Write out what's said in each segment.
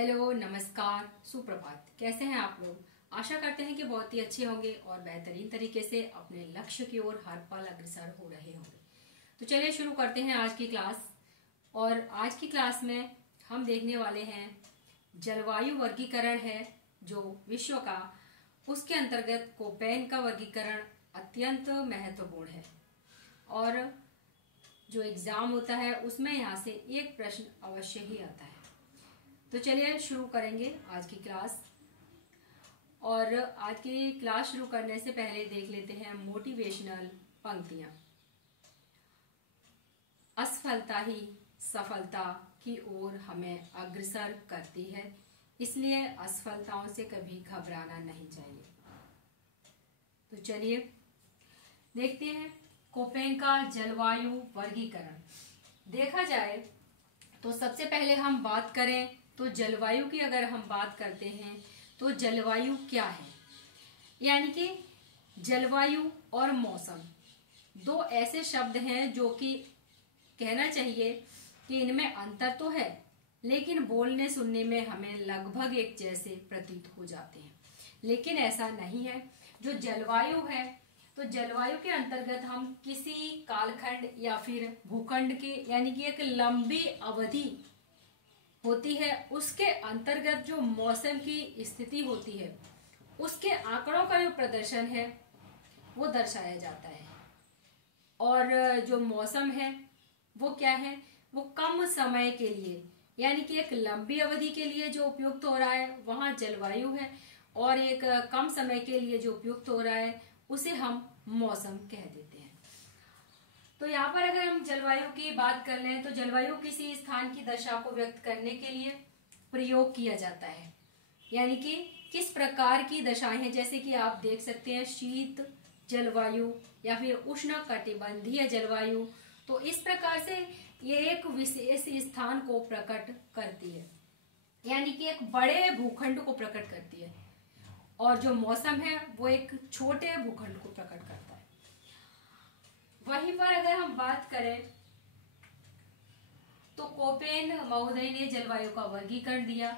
Hello, नमस्कार, सुप्रभात। कैसे हैं आप लोग? आशा करते हैं कि बहुत ही अच्छे होंगे और बेहतरीन तरीके से अपने लक्ष्य की ओर हर पल अग्रसर हो रहे होंगे। तो चलिए शुरू करते हैं आज की क्लास। और आज की क्लास में हम देखने वाले हैं जलवायु वर्गीकरण है जो विश्व का, उसके अंतर्गत कोपेन का वर्गीकरण अत्यंत महत्वपूर्ण है। और जो एग्जाम होता है उसमें यहाँ से एक प्रश्न अवश्य ही आता है। तो चलिए शुरू करेंगे आज की क्लास। और आज की क्लास शुरू करने से पहले देख लेते हैं मोटिवेशनल पंक्तियां। असफलता ही सफलता की ओर हमें अग्रसर करती है, इसलिए असफलताओं से कभी घबराना नहीं चाहिए। तो चलिए देखते हैं कोपेन का जलवायु वर्गीकरण। देखा जाए तो सबसे पहले हम बात करें तो जलवायु की अगर हम बात करते हैं तो जलवायु क्या है, यानी कि जलवायु और मौसम दो ऐसे शब्द हैं जो कि कहना चाहिए कि इनमें अंतर तो है, लेकिन बोलने सुनने में हमें लगभग एक जैसे प्रतीत हो जाते हैं। लेकिन ऐसा नहीं है। जो जलवायु है तो जलवायु के अंतर्गत हम किसी कालखंड या फिर भूखंड के, यानी कि एक लंबी अवधि होती है, उसके अंतर्गत जो मौसम की स्थिति होती है उसके आंकड़ों का जो प्रदर्शन है वो दर्शाया जाता है। और जो मौसम है वो क्या है, वो कम समय के लिए, यानी कि एक लंबी अवधि के लिए जो उपयुक्त हो रहा है वहां जलवायु है, और एक कम समय के लिए जो उपयुक्त हो रहा है उसे हम मौसम कह देते हैं। तो यहाँ पर अगर हम जलवायु की बात कर लें तो जलवायु किसी स्थान की दशा को व्यक्त करने के लिए प्रयोग किया जाता है, यानी कि किस प्रकार की दशाएं हैं। जैसे कि आप देख सकते हैं शीत जलवायु या फिर उष्ण कटिबंधीय जलवायु। तो इस प्रकार से ये एक विशेष स्थान को प्रकट करती है, यानी कि एक बड़े भूखंड को प्रकट करती है, और जो मौसम है वो एक छोटे भूखंड को प्रकट करता है। वहीं पर अगर हम बात करें तो कोपेन महोदय ने जलवायु का वर्गीकरण दिया,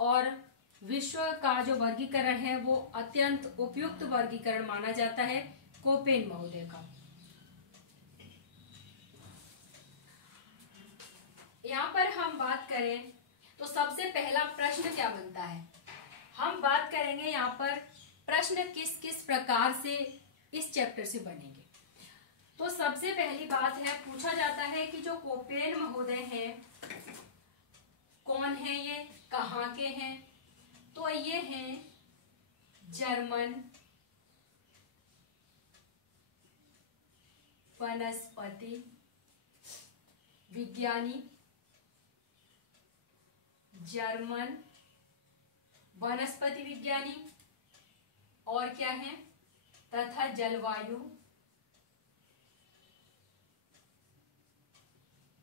और विश्व का जो वर्गीकरण है वो अत्यंत उपयुक्त वर्गीकरण माना जाता है कोपेन महोदय का। यहाँ पर हम बात करें तो सबसे पहला प्रश्न क्या बनता है, हम बात करेंगे यहाँ पर प्रश्न किस किस प्रकार से इस चैप्टर से बनेंगे। तो सबसे पहली बात है, पूछा जाता है कि जो कोपेन महोदय हैं कौन है, ये कहाँ के हैं। तो ये हैं जर्मन वनस्पति विज्ञानी, जर्मन वनस्पति विज्ञानी, और क्या है, तथा जलवायु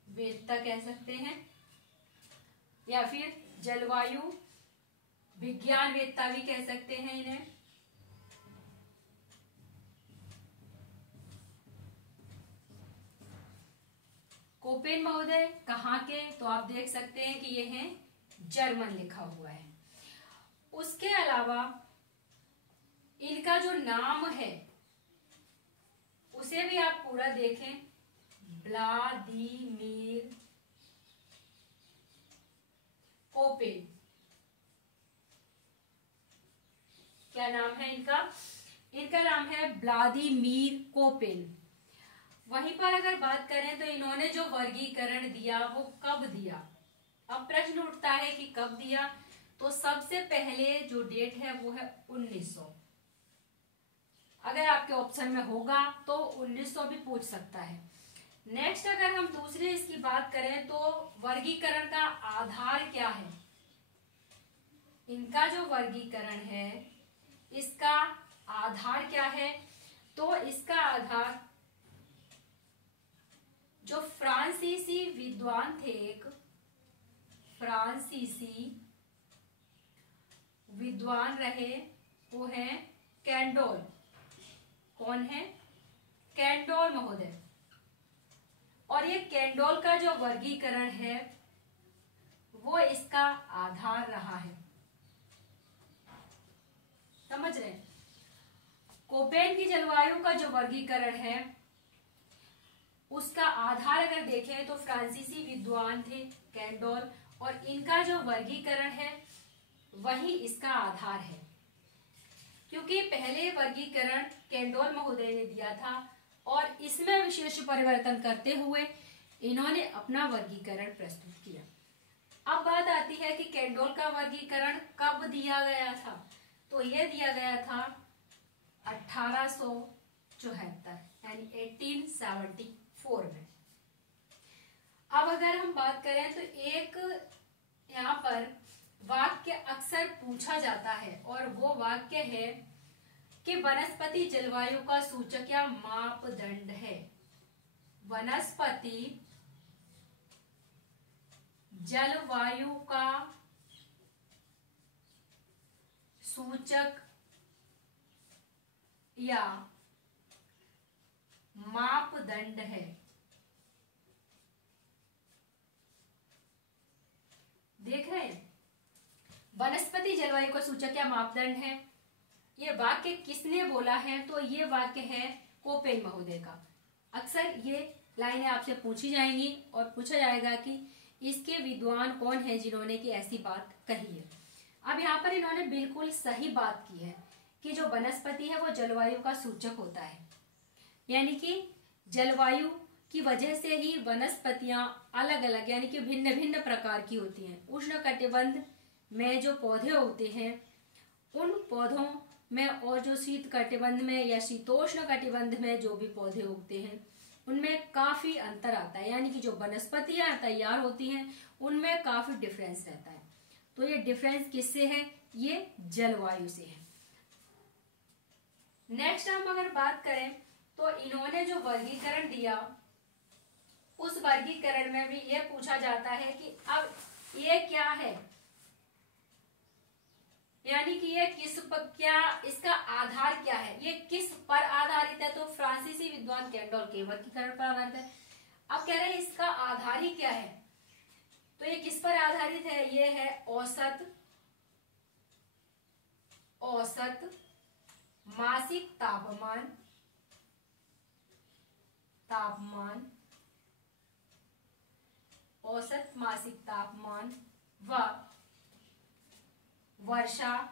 वेत्ता कह सकते हैं, या फिर जलवायु विज्ञान वेत्ता भी कह सकते हैं इन्हें। कोपेन महोदय कहाँ के, तो आप देख सकते हैं कि ये हैं जर्मन लिखा हुआ है। उसके अलावा इनका जो नाम है उसे भी आप पूरा देखें, व्लादिमीर कोपेन। क्या नाम है इनका? इनका नाम है व्लादिमीर कोपेन। वहीं पर अगर बात करें तो इन्होंने जो वर्गीकरण दिया वो कब दिया। अब प्रश्न उठता है कि कब दिया, तो सबसे पहले जो डेट है वो है 1900। अगर आपके ऑप्शन में होगा तो 1900 भी पूछ सकता है। नेक्स्ट अगर हम दूसरे इसकी बात करें तो वर्गीकरण का आधार क्या है, इनका जो वर्गीकरण है इसका आधार क्या है, तो इसका आधार जो फ्रांसीसी विद्वान थे, एक फ्रांसीसी विद्वान रहे वो है कैंडोल। कौन है? कैंडोल महोदय। और ये कैंडोल का जो वर्गीकरण है वो इसका आधार रहा है। समझ रहे हैं? कोपेन की जलवायु का जो वर्गीकरण है उसका आधार अगर देखें तो फ्रांसीसी विद्वान थे कैंडोल, और इनका जो वर्गीकरण है वही इसका आधार है, क्योंकि पहले वर्गीकरण कैंडोल महोदय ने दिया था और इसमें विशेष परिवर्तन करते हुए इन्होंने अपना वर्गीकरण प्रस्तुत किया। अब बात आती है कि कैंडोल का वर्गीकरण कब दिया गया था, तो यह दिया गया था 1874 यानी 1874 में। अब अगर हम बात करें तो एक यहाँ पर वाक्य अक्सर पूछा जाता है और वो वाक्य है कि वनस्पति जलवायु का सूचक या मापदंड है। वनस्पति जलवायु का सूचक या मापदंड है। देख रहे हैं, वनस्पति जलवायु का सूचक या मापदंड है। ये वाक्य किसने बोला है, तो ये वाक्य है कोपेन महोदय का। अक्सर ये लाइनें आपसे पूछी जाएंगी और पूछा जाएगा कि इसके विद्वान कौन है जिन्होंने की ऐसी बात कही है। अब यहाँ पर इन्होंने बिल्कुल सही बात की है कि जो वनस्पति है वो जलवायु का सूचक होता है, यानी कि जलवायु की वजह से ही वनस्पतियां अलग अलग यानी कि भिन्न भिन्न प्रकार की होती हैं। उष्णकटिबंध में जो पौधे होते हैं उन पौधों में और जो शीत कटिबंध में या शीतोष्ण कटिबंध में जो भी पौधे उगते हैं उनमें काफी अंतर आता है, यानी कि जो वनस्पतियां तैयार होती हैं उनमें काफी डिफरेंस रहता है। तो ये डिफरेंस किससे है, ये जलवायु से है। नेक्स्ट हम अगर बात करें तो इन्होंने जो वर्गीकरण दिया उस वर्गीकरण में भी ये पूछा जाता है कि अब ये क्या है, यानी कि ये किस पर, क्या इसका आधार क्या है, ये किस पर आधारित है, तो फ्रांसीसी विद्वान कैंडोल के वर्गीकरण पर आधारित है। अब कह रहे हैं इसका आधार ही क्या है, तो ये किस पर आधारित है, ये है औसत मासिक तापमान औसत मासिक तापमान व वर्षा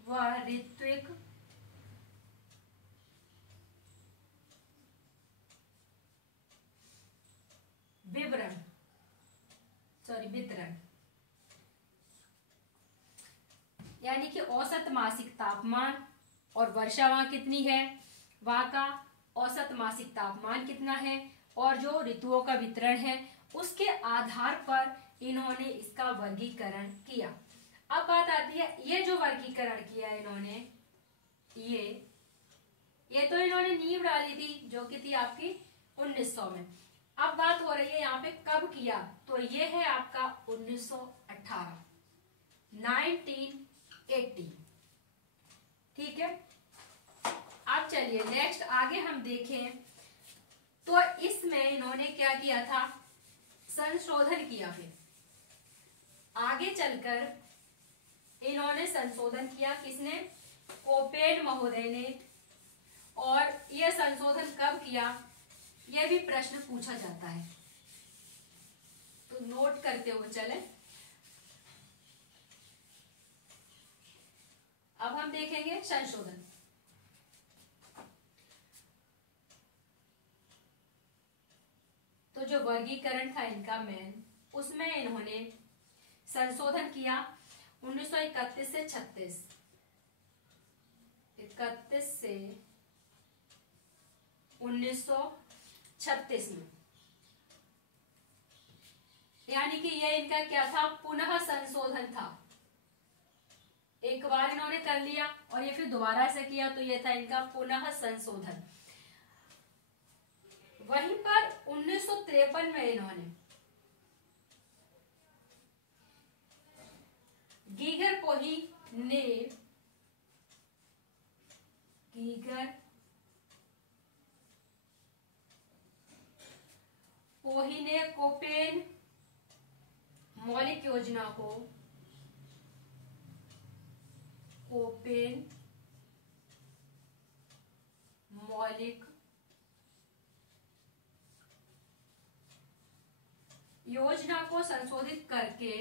व ऋत्विक वितरण, यानी कि औसत मासिक तापमान और वर्षा वहां कितनी है, वहां का औसत मासिक तापमान कितना है और जो ऋतुओं का वितरण है उसके आधार पर इन्होंने इसका वर्गीकरण किया। अब बात आती है ये जो वर्गीकरण किया इन्होंने, ये तो इन्होंने नींव डाली थी जो कि थी आपकी 1900 में। अब बात हो रही है यहाँ पे कब किया, तो ये है आपका 1918 1980। ठीक है, अब चलिए नेक्स्ट आगे हम देखें तो इसमें इन्होंने क्या किया था, संशोधन किया। फिर आगे चलकर इन्होंने संशोधन किया, किसने, कोपेन महोदय ने। और यह संशोधन कब किया, यह भी प्रश्न पूछा जाता है, तो नोट करते हुए चले। अब हम देखेंगे संशोधन। तो जो वर्गीकरण था इनका मेन, उसमें इन्होंने संशोधन किया 1931 से 36, 31 से 1936 में, यानी कि यह इनका क्या था, पुनः संशोधन था। एक बार इन्होंने कर लिया और ये फिर दोबारा से किया, तो यह था इनका पुनः संशोधन। वहीं पर 1953 में इन्होंने गीगर पोही ने कोपेन मौलिक योजना को कोपेन मौलिक योजना को संशोधित करके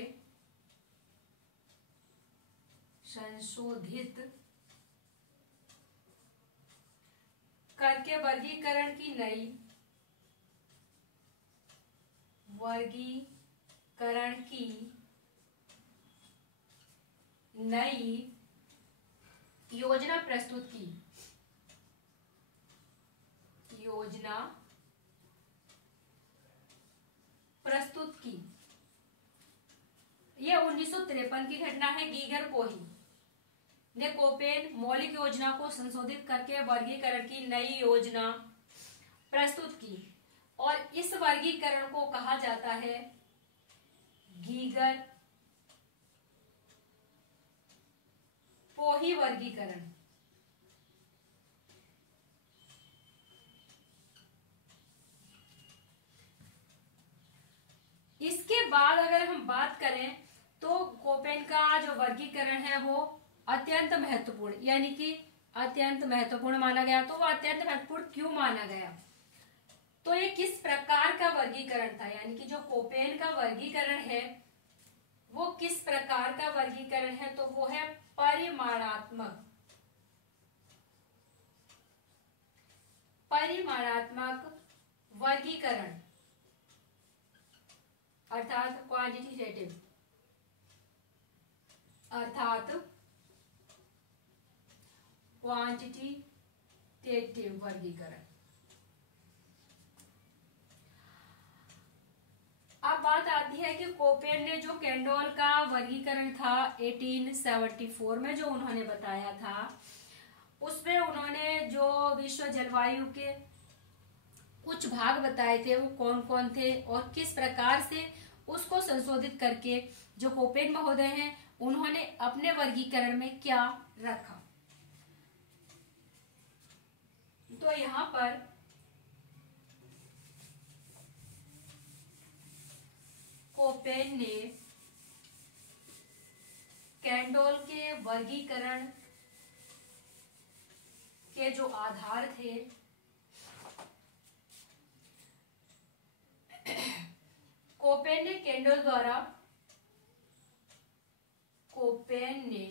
वर्गीकरण की नई योजना प्रस्तुत की। यह 1953 की घटना है। गीगर पोही ने कोपेन मौलिक योजना को संशोधित करके वर्गीकरण की नई योजना प्रस्तुत की और इस वर्गीकरण को कहा जाता है गीगर पोही वर्गीकरण। इसके बाद अगर हम बात करें तो कोपेन का जो वर्गीकरण है वो अत्यंत महत्वपूर्ण, यानी कि अत्यंत महत्वपूर्ण माना गया। तो वो अत्यंत महत्वपूर्ण क्यों माना गया? तो ये किस प्रकार का वर्गीकरण था, यानी कि जो कोपेन का वर्गीकरण है वो किस प्रकार का वर्गीकरण है? तो वो है परिमाणात्मक वर्गीकरण, अर्थात क्वांटिटेटिव, वर्गीकरण। अब बात आती है कि कोपेन ने जो कैंडोल का वर्गीकरण था 1874 में जो उन्होंने बताया था, उसमें उन्होंने जो विश्व जलवायु के कुछ भाग बताए थे वो कौन कौन थे और किस प्रकार से उसको संशोधित करके जो कोपेन महोदय हैं उन्होंने अपने वर्गीकरण में क्या रखा। तो यहाँ पर कोपेन ने कैंडोल के वर्गीकरण के जो आधार थे कोपेन ने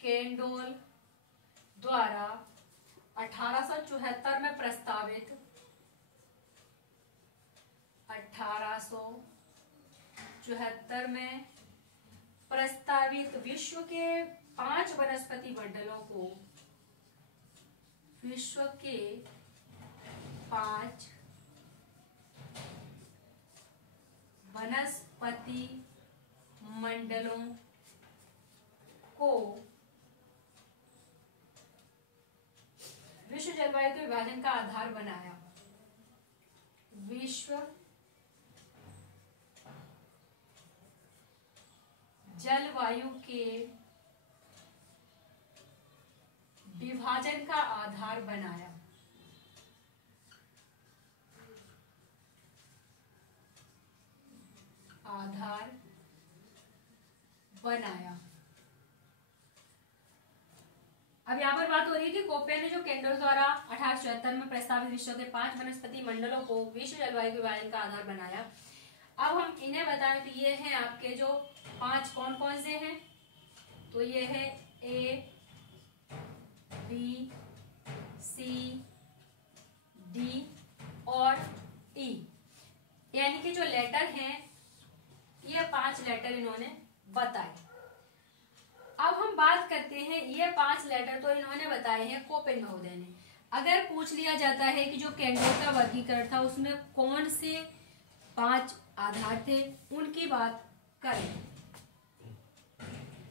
कैंडोल द्वारा 1874 में प्रस्तावित विश्व के 5 वनस्पति मंडलों को विश्व जलवायु के विभाजन का आधार बनाया। विश्व जलवायु के विभाजन का आधार बनाया। अब यहाँ पर बात हो रही है कि कोपेन ने जो कैंडोल द्वारा 1874 में प्रस्तावित विश्व के 5 वनस्पति मंडलों को विश्व जलवायु के विभाजन का आधार बनाया। अब हम इन्हें बताएं तो ये हैं आपके जो 5 कौन कौन से हैं? तो ये है A, B, C, D और E, यानी कि जो लेटर हैं ये 5 लेटर इन्होंने बताए। अब हम बात करते हैं, ये 5 लेटर तो इन्होंने बताए हैं कोपेन महोदय ने। अगर पूछ लिया जाता है कि जो कैंडोल का वर्गीकरण था उसमें कौन से 5 आधार थे, उनकी बात करें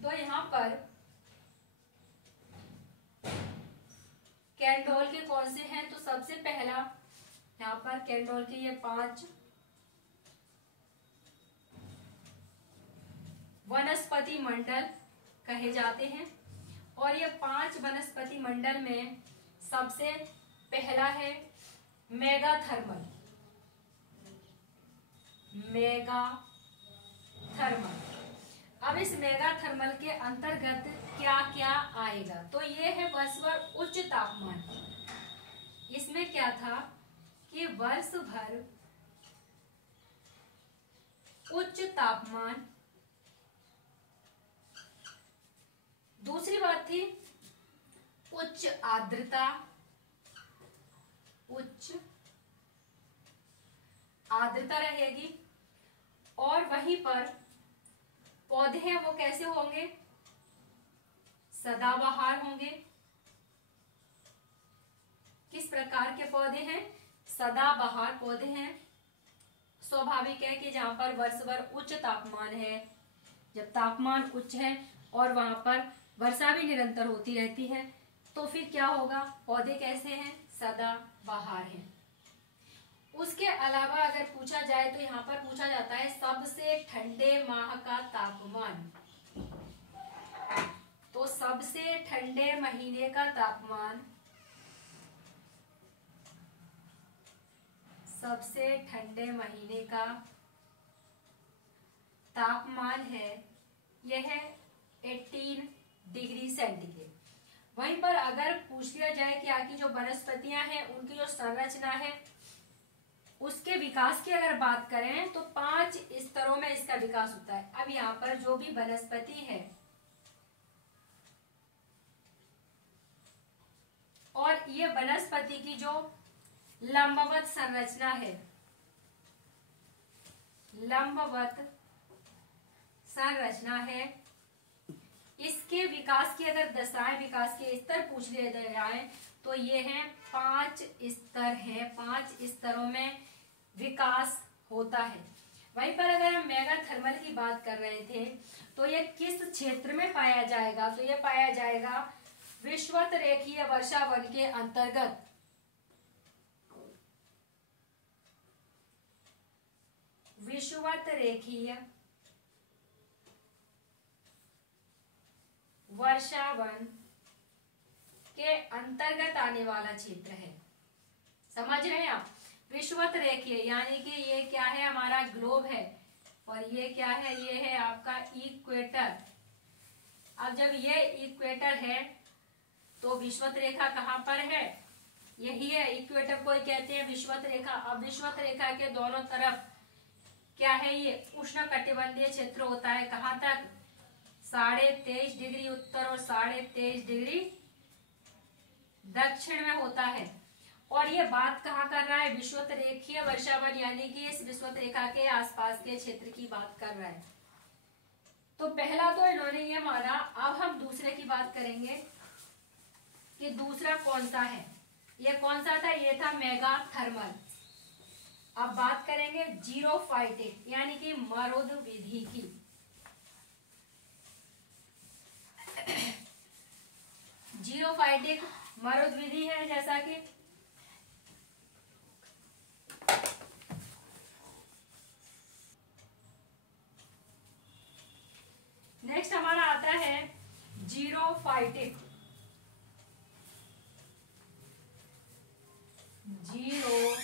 तो यहाँ पर कैंडोल के कौन से हैं? तो सबसे पहला यहाँ पर कैंडोल के ये 5 वनस्पति मंडल कहे जाते हैं और ये 5 वनस्पति मंडल में सबसे पहला है मेगाथर्मल। अब इस मेगाथर्मल के अंतर्गत क्या क्या आएगा? तो ये है वर्ष भर उच्च तापमान। इसमें क्या था कि वर्ष भर उच्च तापमान। दूसरी बात थी उच्च आर्द्रता। उच्च आर्द्रता रहेगी और वहीं पर पौधे हैं वो कैसे होंगे? सदाबहार होंगे। किस प्रकार के पौधे हैं? सदाबहार पौधे हैं। स्वाभाविक है कि जहां पर वर्ष भर उच्च तापमान है, जब तापमान उच्च है और वहां पर वर्षा भी निरंतर होती रहती है, तो फिर क्या होगा? पौधे कैसे हैं? सदाबहार हैं। उसके अलावा अगर पूछा जाए तो यहाँ पर पूछा जाता है सबसे ठंडे माह का तापमान। तो सबसे ठंडे महीने का तापमान, सबसे ठंडे महीने का तापमान है यह 18 डिग्री सेंटीग्रेड। वहीं पर अगर पूछ लिया जाए कि आपकी जो वनस्पतियां हैं उनकी जो संरचना है उसके विकास की अगर बात करें तो 5 स्तरों में इसका विकास होता है। अब यहाँ पर जो भी वनस्पति है और ये वनस्पति की जो लंबवत संरचना है, लंबवत संरचना है, इसके विकास की अगर दशाएं, विकास के स्तर पूछ लिए जाए तो ये हैं 5 स्तर हैं। 5 स्तरों में विकास होता है। वहीं पर अगर हम मेगाथर्मल की बात कर रहे थे तो ये किस क्षेत्र में पाया जाएगा? तो ये पाया जाएगा विषुवत रेखीय वर्षावन के अंतर्गत। विषुवत रेखीय वर्षावन के अंतर्गत आने वाला क्षेत्र है। समझ रहे हैं आप? विषुवत रेखीय यानी कि ये क्या है? हमारा ग्लोब है और ये क्या है? ये है आपका इक्वेटर। अब जब ये इक्वेटर है तो विषुवत रेखा कहाँ पर है? यही है, इक्वेटर को कहते हैं विषुवत रेखा। अब विषुवत रेखा के दोनों तरफ क्या है? ये उष्णकटिबंधीय क्षेत्र होता है। कहाँ तक? 23.5 डिग्री उत्तर और 23.5 डिग्री दक्षिण में होता है। और ये बात कहाँ कर रहा है? विषुवत रेखीय वर्षावन यानी कि इस विषुवत रेखा के आसपास के क्षेत्र की बात कर रहा है। तो पहला तो इन्होंने ये माना। अब हम दूसरे की बात करेंगे कि दूसरा कौन सा है। ये कौन सा था? ये था मेगाथर्मल। अब बात करेंगे जीरोफाइटिक यानी कि मरुद विधि की। जीरोफाइटिक मरुद विधि है, जैसा कि नेक्स्ट हमारा आता है जीरोफाइटिक। जीरोफाइटिक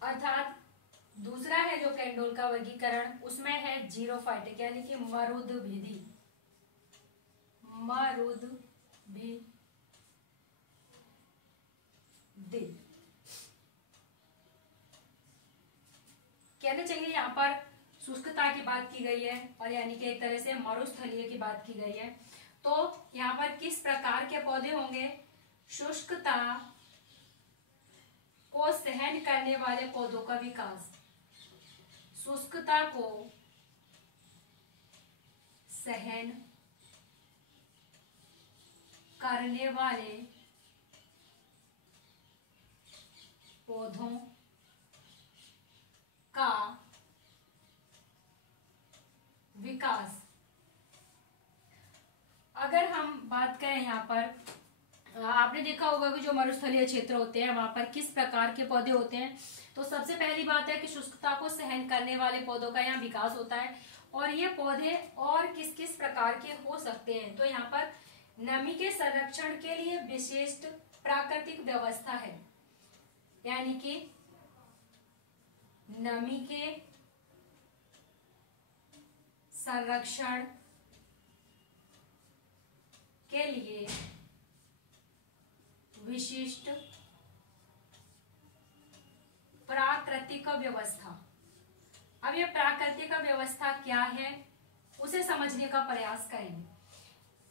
अर्थात दूसरा है जो कैंडोल का वर्गीकरण, उसमें है जीरोफाइटिक यानी कि मरुद विधि। मरुद विधि कहना चाहिए यहाँ पर शुष्कता की बात की गई है और यानी कि एक तरह से मरुस्थलीय की बात की गई है। तो यहाँ पर किस प्रकार के पौधे होंगे? शुष्कता को सहन करने वाले पौधों का विकास। शुष्कता को सहन करने वाले पौधों का विकास। अगर हम बात करें यहाँ पर, आपने देखा होगा कि जो मरुस्थलीय क्षेत्र होते हैं वहां पर किस प्रकार के पौधे होते हैं। तो सबसे पहली बात है कि शुष्कता को सहन करने वाले पौधों का यहाँ विकास होता है और ये पौधे और किस किस प्रकार के हो सकते हैं। तो यहाँ पर नमी के संरक्षण के लिए विशिष्ट प्राकृतिक व्यवस्था है, यानी कि नमी के संरक्षण के लिए विशिष्ट प्राकृतिक व्यवस्था। अब ये प्राकृतिक व्यवस्था क्या है उसे समझने का प्रयास करेंगे।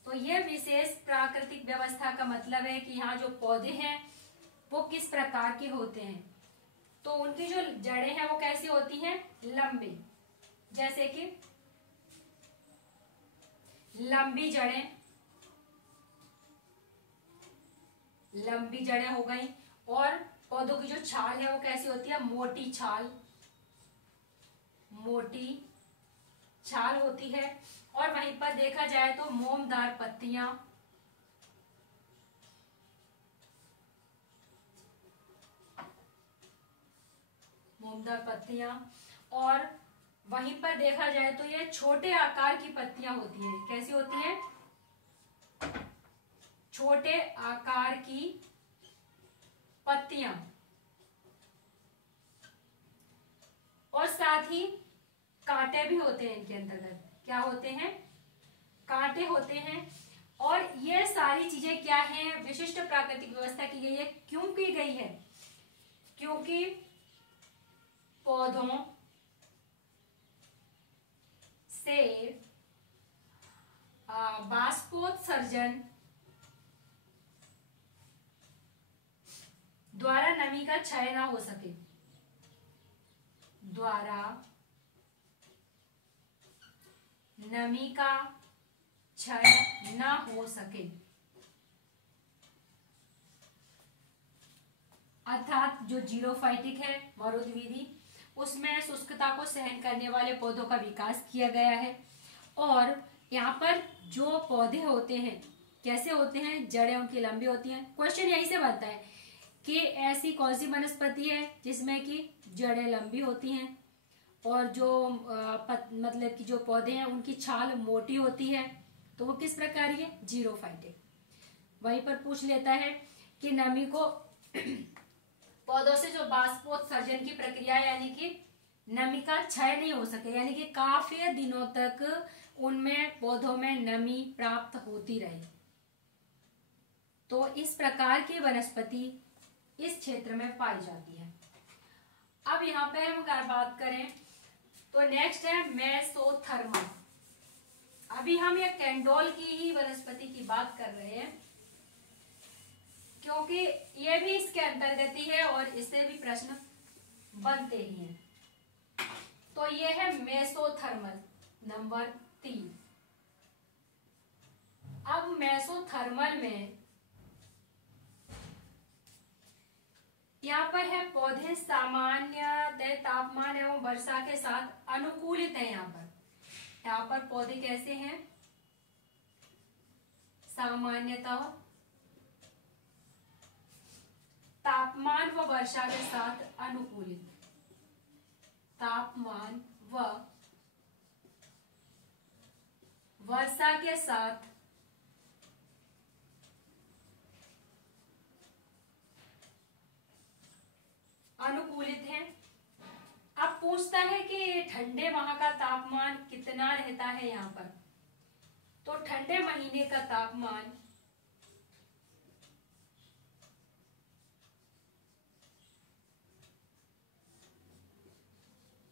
तो ये विशेष प्राकृतिक व्यवस्था का मतलब है कि यहाँ जो पौधे हैं वो किस प्रकार के होते हैं। तो उनकी जो जड़ें हैं वो कैसी होती हैं, लंबी, जैसे कि लंबी जड़ें हो गई। और पौधों की जो छाल है वो कैसी होती है, मोटी छाल होती है। और वहीं पर देखा जाए तो मोमदार पत्तियां, और वहीं पर देखा जाए तो ये छोटे आकार की पत्तियां होती हैं। कैसी होती हैं, छोटे आकार की पत्तियां। और साथ ही कांटे भी होते हैं इनके अंतर्गत। क्या होते हैं, कांटे होते हैं। और ये सारी चीजें क्या हैं, विशिष्ट प्राकृतिक व्यवस्था की गई है। क्यों की गई है, क्योंकि पौधों से बाष्पोत्सर्जन द्वारा नमी का क्षय ना हो सके, अर्थात जो जीरोफाइटिक है मरुद्विधि, उसमें शुष्कता को सहन करने वाले पौधों का विकास किया गया है। और यहाँ पर जो पौधे होते हैं कैसे होते हैं, जड़ें उनकी लंबी होती हैं। क्वेश्चन यही से बनता है कि ऐसी कौन सी वनस्पति है जिसमें कि जड़ें लंबी होती हैं और जो मतलब कि जो पौधे हैं उनकी छाल मोटी होती है। तो वो किस प्रकार की है, जीरोफाइटिक। वहीं पर पूछ लेता है कि नमी को पौधों से जो बाष्पोत्सर्जन की प्रक्रिया यानी कि नमी का क्षय नहीं हो सके, यानी कि काफी दिनों तक उनमें पौधों में नमी प्राप्त होती रहे। तो इस प्रकार की वनस्पति इस क्षेत्र में पाई जाती है। अब यहाँ पे हम अगर बात करें तो नेक्स्ट है मेसोथर्मल। अभी हम ये कैंडोल की ही वनस्पति की बात कर रहे हैं क्योंकि ये भी इसके अंतर्गत ही है और इससे भी प्रश्न बनते ही हैं। तो ये है मेसोथर्मल नंबर 3। अब मेसोथर्मल में यहाँ पर है पौधे सामान्य तापमान एवं वर्षा के साथ अनुकूलित है। यहाँ पर पौधे कैसे हैं, सामान्यतः तापमान व वर्षा के साथ अनुकूलित, तापमान व वर्षा के साथ अनुकूलित है। अब पूछता है कि ठंडे माह का तापमान कितना रहता है यहाँ पर। तो ठंडे महीने का तापमान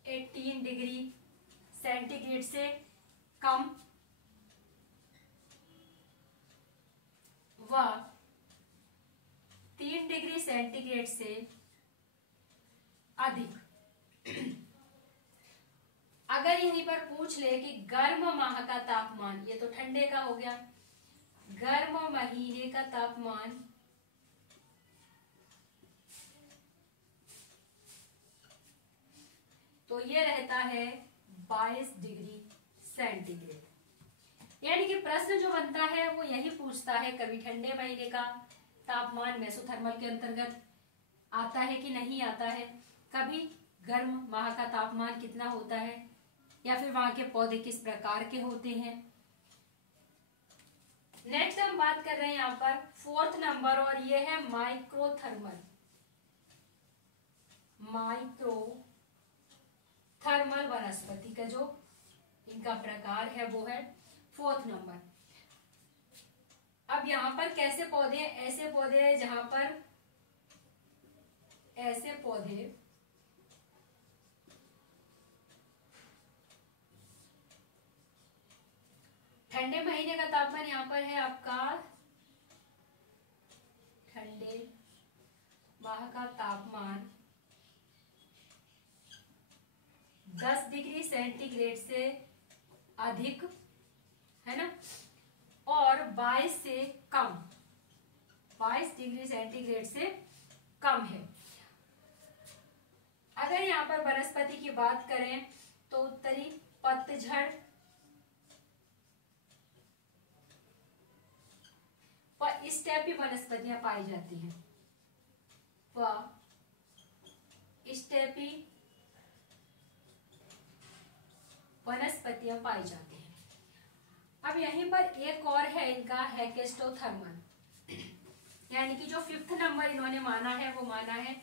18 डिग्री सेंटीग्रेड से कम व 3 डिग्री सेंटीग्रेड से अधिक। अगर यहीं पर पूछ ले कि गर्म माह का तापमान, ये तो ठंडे का हो गया, गर्म महीने का तापमान तो ये रहता है 22 डिग्री सेंटीग्रेड। यानी कि प्रश्न जो बनता है वो यही पूछता है कभी ठंडे महीने का तापमान मेसोथर्मल के अंतर्गत आता है कि नहीं आता है, कभी गर्म माह का तापमान कितना होता है या फिर वहां के पौधे किस प्रकार के होते हैं। नेक्स्ट हम बात कर रहे हैं यहाँ पर 4th नंबर, और ये है माइक्रोथर्मल। माइक्रोथर्मल वनस्पति का जो इनका प्रकार है वो है 4th नंबर। अब यहाँ पर कैसे पौधे, ऐसे पौधे हैं जहां पर ऐसे पौधे ठंडे महीने का तापमान यहाँ पर है आपका, ठंडे माह का तापमान 10 डिग्री सेंटीग्रेड से अधिक है ना, और 22 से कम, 22 डिग्री सेंटीग्रेड से कम है। अगर यहाँ पर वनस्पति की बात करें तो उत्तरी पतझड़ व स्टेपी वनस्पतियां पाई जाती हैं, व स्टेपी वनस्पतियां पाई जाती हैं। अब यहीं पर एक और है इनका हेकेस्टोथर्मल, यानी कि जो 5th नंबर इन्होंने माना है वो माना है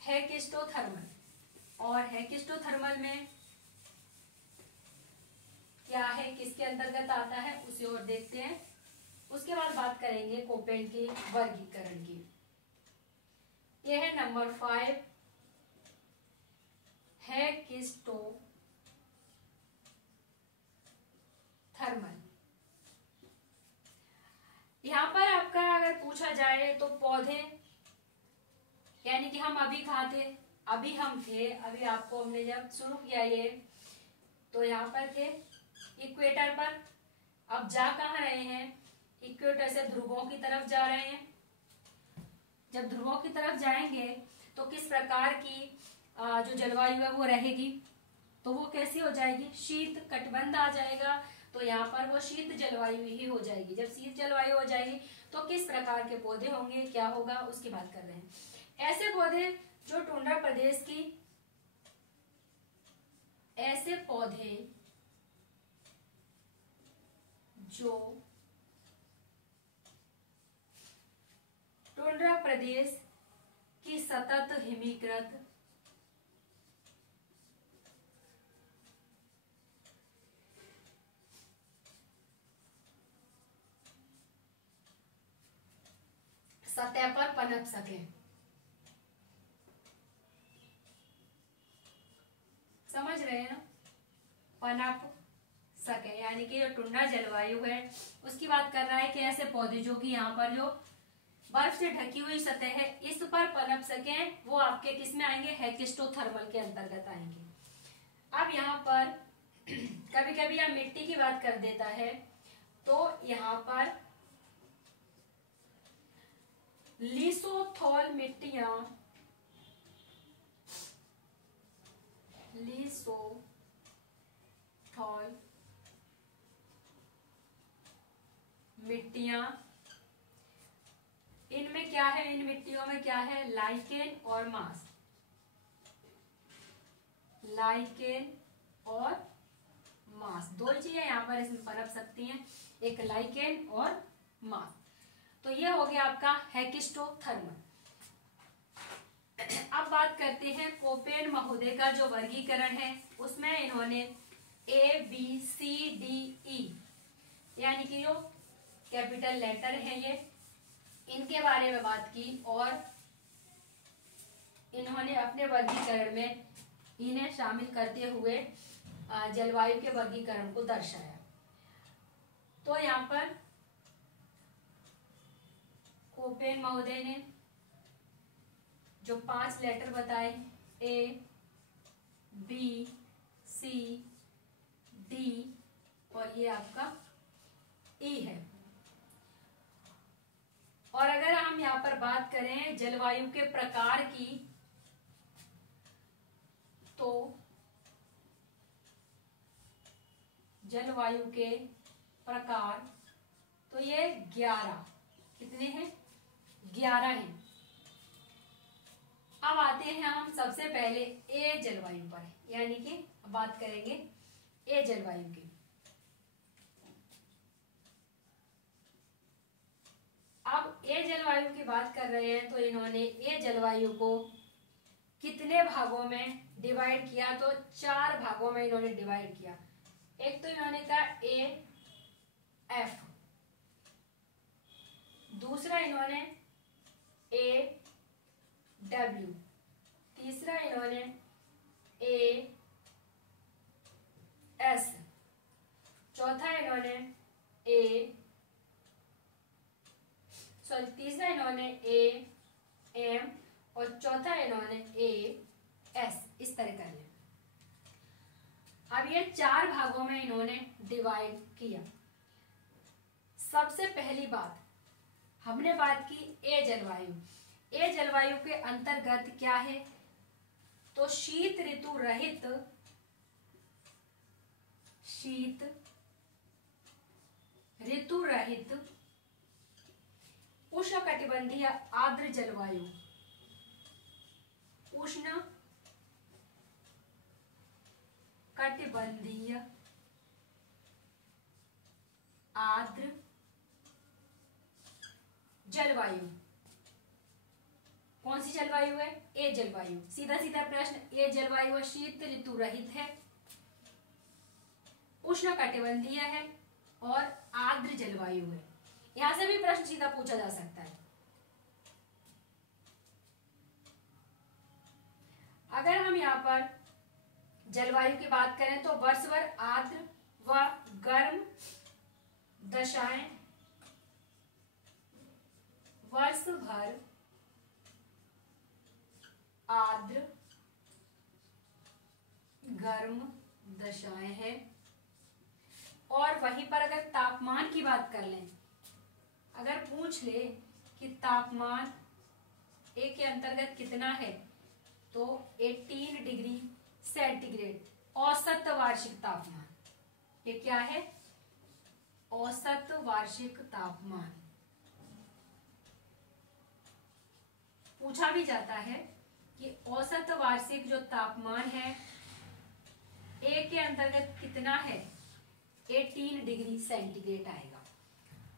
हेकेस्टोथर्मल। और हेकेस्टोथर्मल में क्या है, किसके अंतर्गत आता है, उसे और देखते हैं। उसके बाद बात करेंगे कोपेन के वर्गीकरण की। यह है नंबर 5 हेकेस्टोथर्मल। यहाँ पर आपका अगर पूछा जाए तो पौधे, यानी कि हम अभी कहाँ थे, अभी हम थे, अभी आपको हमने जब शुरू किया ये, तो यहाँ पर थे इक्वेटर पर। अब जा कहाँ रहे हैं, इक्वेटर से ध्रुवों की तरफ जा रहे हैं। जब ध्रुवों की तरफ जाएंगे तो किस प्रकार की जो जलवायु है वो रहेगी, तो वो कैसी हो जाएगी, शीत कटिबंध आ जाएगा। तो यहाँ पर वो शीत जलवायु ही हो जाएगी। जब शीत जलवायु हो जाएगी तो किस प्रकार के पौधे होंगे, क्या होगा, उसकी बात कर रहे हैं। ऐसे पौधे जो टुंड्रा प्रदेश की, ऐसे पौधे जो टुंड्रा प्रदेश की सतत हिमीकृत सतह पर पनप सके। समझ रहे हैं ना, पनप सके, यानी कि जो टुंड्रा जलवायु है उसकी बात कर रहा है कि ऐसे पौधे जो कि यहाँ पर जो बर्फ से ढकी हुई सतह है इस पर पनप सके, वो आपके किस में आएंगे, हेकेस्टोथर्मल के अंतर्गत आएंगे। अब यहाँ पर कभी कभी यह मिट्टी की बात कर देता है, तो यहाँ पर लिसोथॉल मिट्टियां, लिसोथॉल मिट्टियां, इनमें क्या है, इन मिट्टियों में क्या है, लाइकेन और मांस, लाइकेन और मांस, दो ही चीजें यहाँ पर इसमें पनप सकती हैं, एक लाइकेन और मांस। तो ये हो गया आपका हेकेस्टोथर्मल। अब बात करते हैं कोपेन महोदय का जो वर्गीकरण है, उसमें इन्होंने ABCDE यानी कि जो कैपिटल लेटर है ये, इनके बारे में बात की और इन्होंने अपने वर्गीकरण में इन्हें शामिल करते हुए जलवायु के वर्गीकरण को दर्शाया। तो यहाँ पर कोपेन महोदय ने जो 5 लेटर बताए ABCD और ये आपका E है। और अगर हम यहाँ पर बात करें जलवायु के प्रकार की, तो जलवायु के प्रकार, तो ये 11, कितने हैं, 11 हैं। अब आते हैं हम सबसे पहले ए जलवायु पर, यानी कि बात करेंगे ए जलवायु की। अब ए जलवायु की बात कर रहे हैं तो इन्होंने ए जलवायु को कितने भागों में डिवाइड किया, तो 4 भागों में इन्होंने डिवाइड किया। एक तो इन्होंने कहा ए एफ, दूसरा इन्होंने ए डब्ल्यू, तीसरा इन्होंने ए एस, चौथा इन्होंने तीसरा इन्होंने ए एम और चौथा इन्होंने ए एस, इस तरह कर लिया। अब ये 4 भागों में इन्होंने डिवाइड किया। सबसे पहली बात हमने बात की ए जलवायु। ए जलवायु के अंतर्गत क्या है, तो शीत ऋतु रहित उष्णकटिबंधीय आर्द्र जलवायु, उष्ण कटिबंधीय आर्द्र जलवायु। कौन सी जलवायु है, ए जलवायु। सीधा सीधा प्रश्न, ए जलवायु शीत ऋतु रहित है, उष्ण कटिबंधीय है और आर्द्र जलवायु है। यहां से भी प्रश्न सीधा पूछा जा सकता है। अगर हम यहाँ पर जलवायु की बात करें तो वर्ष भर आर्द्र व गर्म दशाएं, वर्ष भर आर्द्र गर्म दशाएं हैं। और वहीं पर अगर तापमान की बात कर लें, अगर पूछ ले कि तापमान ए के अंतर्गत कितना है, तो 18 डिग्री सेंटीग्रेड औसत वार्षिक तापमान। ये क्या है, औसत वार्षिक तापमान। पूछा भी जाता है कि औसत वार्षिक जो तापमान है ए के अंतर्गत कितना है, 18 डिग्री सेंटीग्रेड आएगा।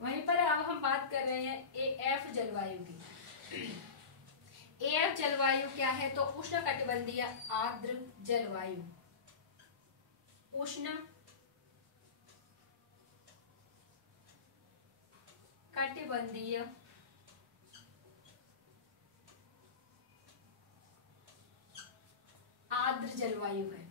वहीं पर अब हम बात कर रहे हैं एएफ जलवायु की। एएफ जलवायु क्या है, तो उष्ण कटिबंधीय आर्द्र जलवायु, उष्ण कटिबंधीय आर्द्र जलवायु है।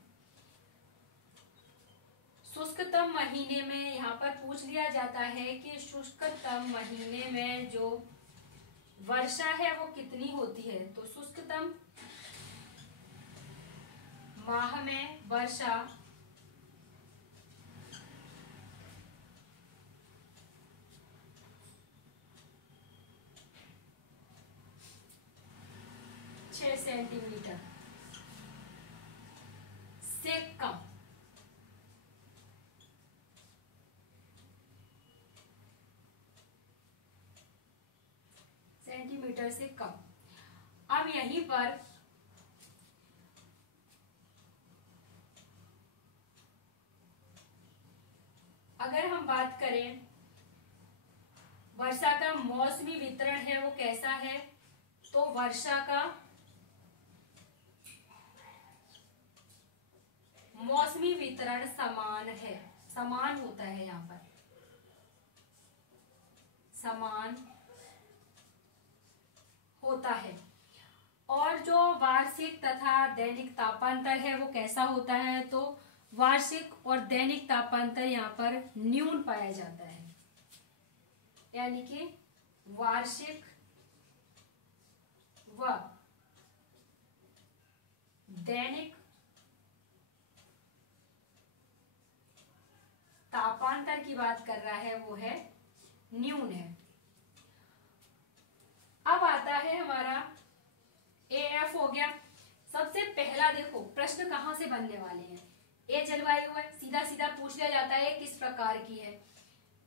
शुष्कतम महीने में यहाँ पर पूछ लिया जाता है कि शुष्कतम महीने में जो वर्षा है वो कितनी होती है, तो शुष्कतम माह में वर्षा 6 सेंटीमीटर से कम। सेंटीमीटर से कम। अब यहीं पर अगर हम बात करें वर्षा का मौसमी वितरण है वो कैसा है, तो वर्षा का मौसमी वितरण समान है, समान होता है, यहाँ पर समान होता है। और जो वार्षिक तथा दैनिक तापांतर है वो कैसा होता है, तो वार्षिक और दैनिक तापांतर यहाँ पर न्यून पाया जाता है, यानी कि वार्षिक व दैनिक तापांतर की बात कर रहा है वो है न्यून है। अब आता है हमारा एएफ हो गया। सबसे पहला देखो प्रश्न कहां से बनने वाले हैं, ए जलवायु है, सीधा सीधा पूछ लिया जाता है किस प्रकार की है।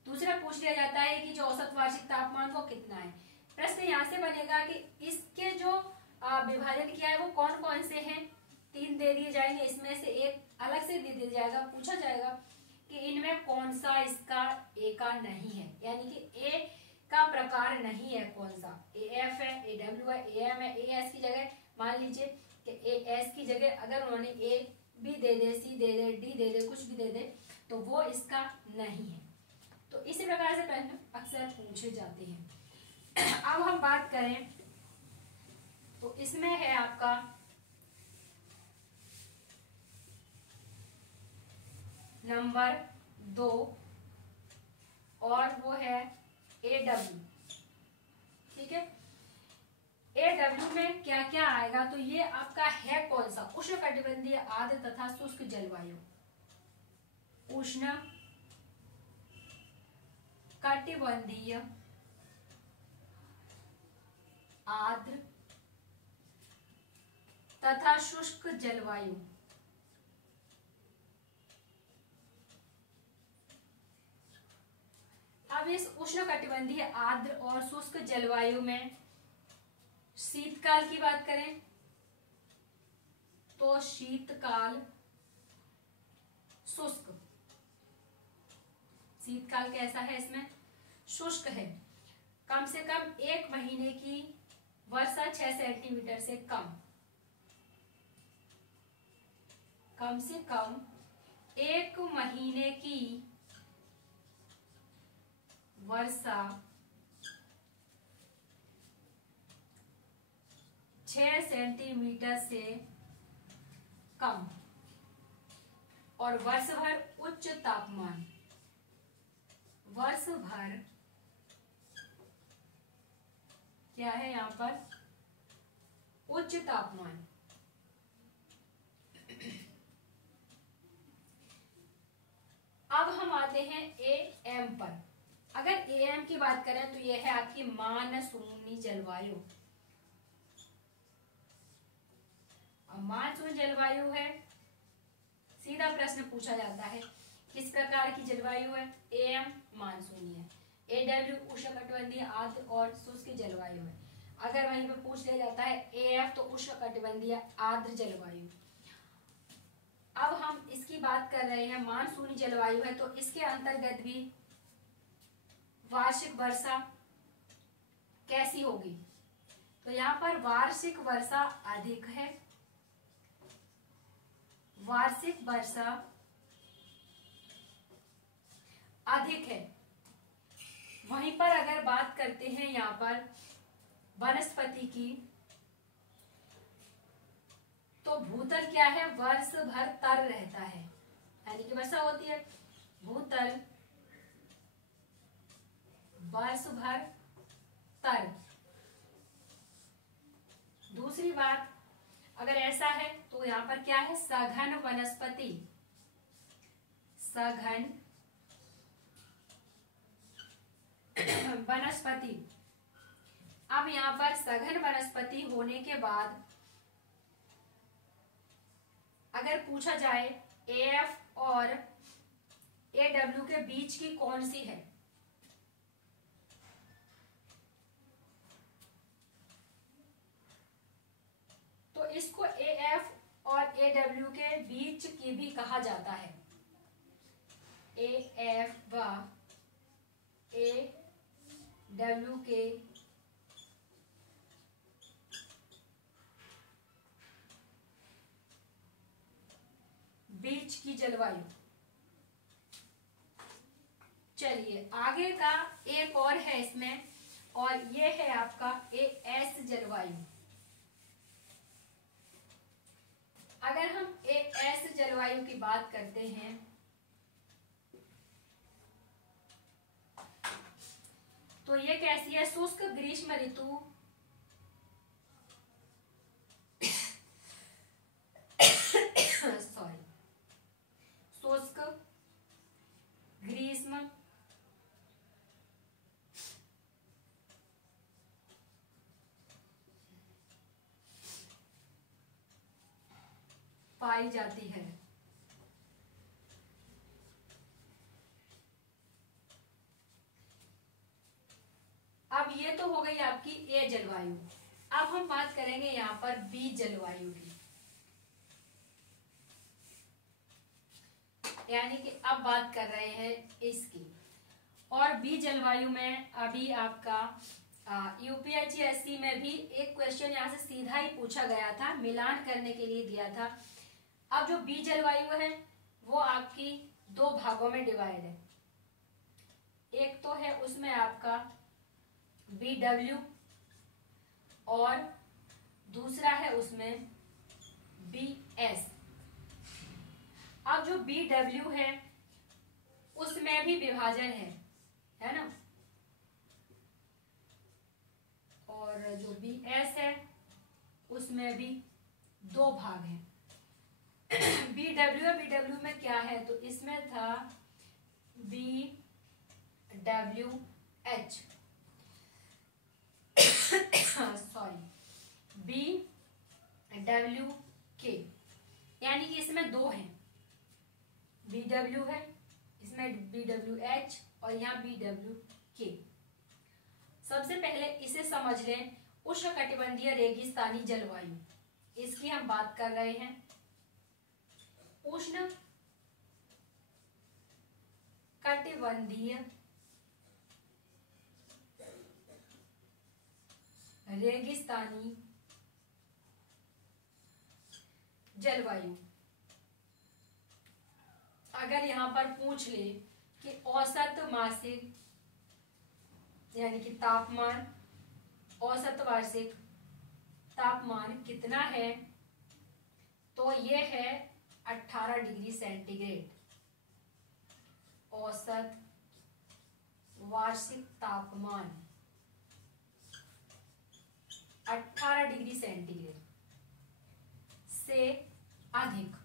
दूसरा पूछ लिया जाता है कि जो औसत वार्षिक तापमान वो कितना है। प्रश्न यहां से बनेगा कि इसके जो विभाजन किया है वो कौन कौन से हैं, 3 दे दिए जाएंगे, इसमें से एक अलग से दे दिया जाएगा। पूछा जाएगा कि इनमें कौन सा इसका ए का नहीं है, यानी कि ए का प्रकार नहीं है कौन सा, ए एफ है, ए डब्ल्यू है, ए एम है, ए एस की जगह मान लीजिए कि ए एस की जगह अगर उन्होंने ए भी दे दे, सी दे दे, डी दे दे, कुछ भी दे दे, तो वो इसका नहीं है। तो इसी प्रकार से प्रश्न अक्सर पूछे जाते हैं। अब हम बात करें तो इसमें है आपका नंबर 2 और वो है ए डब्ल्यू। ठीक है, ए डब्ल्यू में क्या क्या आएगा, तो ये आपका है कौन सा, उष्णकटिबंधीय आर्द्र तथा शुष्क जलवायु, उष्ण कटिबंधीय आर्द्र तथा शुष्क जलवायु। अब इस उष्णकटिबंधीय आर्द्र और शुष्क जलवायु में शीतकाल की बात करें तो शीतकाल शुष्क, शीतकाल कैसा है, इसमें शुष्क है, कम से कम 1 महीने की वर्षा 6 सेंटीमीटर से कम, कम से कम 1 महीने की वर्षा 6 सेंटीमीटर से कम, और वर्ष भर उच्च तापमान, वर्ष भर क्या है यहाँ पर, उच्च तापमान। अब हम आते हैं ए एम पर। अगर ए एम की बात करें तो यह है आपकी मानसूनी जलवायु। अब मानसून जलवायु है, सीधा प्रश्न पूछा जाता है किस प्रकार की जलवायु है, ए एम मानसूनी है, ए डब्ल्यू उष्णकटिबंधीय आर्द्र और शुष्क जलवायु है। अगर वहीं पे पूछ लिया जाता है ए एफ तो उष्णकटिबंधीय आर्द्र जलवायु। अब हम इसकी बात कर रहे हैं मानसूनी जलवायु है, तो इसके अंतर्गत भी वार्षिक वर्षा कैसी होगी, तो यहाँ पर वार्षिक वर्षा अधिक है, वार्षिक वर्षा अधिक है। वहीं पर अगर बात करते हैं यहाँ पर वनस्पति की, तो भूतल क्या है, वर्ष भर तर रहता है, यानी कि वर्षा होती है, भूतल वर्ष भर तर। दूसरी बात अगर ऐसा है तो यहाँ पर क्या है, सघन वनस्पति, सघन वनस्पति। अब यहाँ पर सघन वनस्पति होने के बाद अगर पूछा जाए एएफ और एडब्ल्यू के बीच की कौन सी है, तो इसको एएफ और एडब्ल्यू के बीच की भी कहा जाता है, एएफ व एडब्ल्यू के बीच की जलवायु। चलिए आगे का एक और है इसमें, और ये है आपका एएस जलवायु। अगर हम एएस जलवायु की बात करते हैं तो ये कैसी है, शुष्क ग्रीष्म ऋतु सॉरी शुष्क ग्रीष्म पाई जाती है। अब ये तो हो गई आपकी ए जलवायु। अब हम बात करेंगे यहाँ पर बी जलवायु की, यानी कि अब बात कर रहे हैं इसकी। और बी जलवायु में अभी आपका यूपीएससी में भी एक क्वेश्चन यहाँ से सीधा ही पूछा गया था, मिलान करने के लिए दिया था। अब जो बी जलवायु है वो आपकी दो भागों में डिवाइड है। एक तो है उसमें आपका BW और दूसरा है उसमें BS। अब जो BW है उसमें भी विभाजन है ना, और जो BS है उसमें भी दो भाग हैं। BW में क्या है, तो इसमें था BWH सॉरी BWK, यानी कि इसमें दो हैं, BW है, इसमें BWH और यहाँ BWK। सबसे पहले इसे समझ लें, उष्णकटिबंधीय रेगिस्तानी जलवायु, इसकी हम बात कर रहे हैं। उष्ण कटिबंधीय रेगिस्तानी जलवायु। अगर यहां पर पूछ ले कि औसत मासिक यानी कि तापमान, औसत वार्षिक तापमान कितना है, तो ये है 18 डिग्री सेंटीग्रेड। औसत वार्षिक तापमान 18 डिग्री सेंटीग्रेड से अधिक,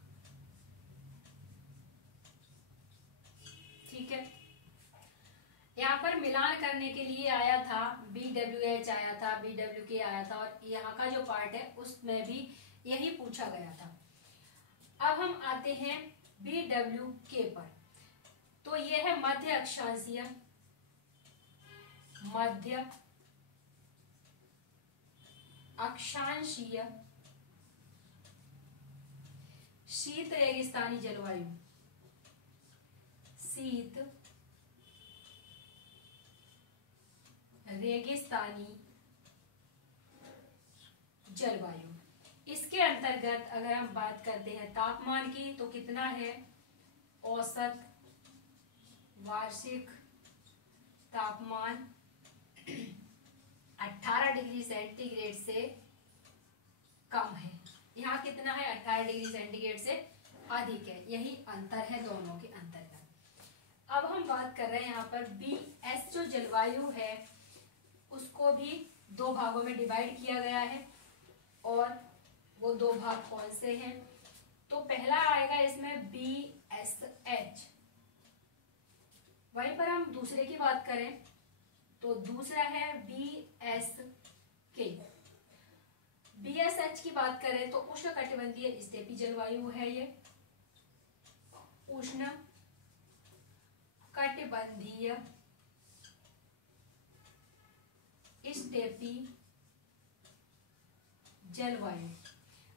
ठीक है। यहाँ पर मिलान करने के लिए आया था, BWH आया था, BWK आया था, और यहाँ का जो पार्ट है उसमें भी यही पूछा गया था। अब हम आते हैं BWK पर, तो यह है मध्य अक्षांशीय, मध्य अक्षांशीय शीत रेगिस्तानी जलवायु, शीत रेगिस्तानी जलवायु। इसके अंतर्गत अगर हम बात करते हैं तापमान की, तो कितना है, औसत वार्षिक तापमान 18 डिग्री सेंटीग्रेड से कम है। यहाँ कितना है, 18 डिग्री सेंटीग्रेड से अधिक है। यही अंतर है दोनों के अंतर्गत। अब हम बात कर रहे हैं यहाँ पर BS जो जलवायु है उसको भी दो भागों में डिवाइड किया गया है, और वो दो भाग कौन से हैं, तो पहला आएगा इसमें BSH। वहीं पर हम दूसरे की बात करें तो दूसरा है BSK। BSH की बात करें तो उष्ण कटिबंधीय स्टेपी जलवायु है ये, उष्ण कटिबंधीय स्टेपी जलवायु।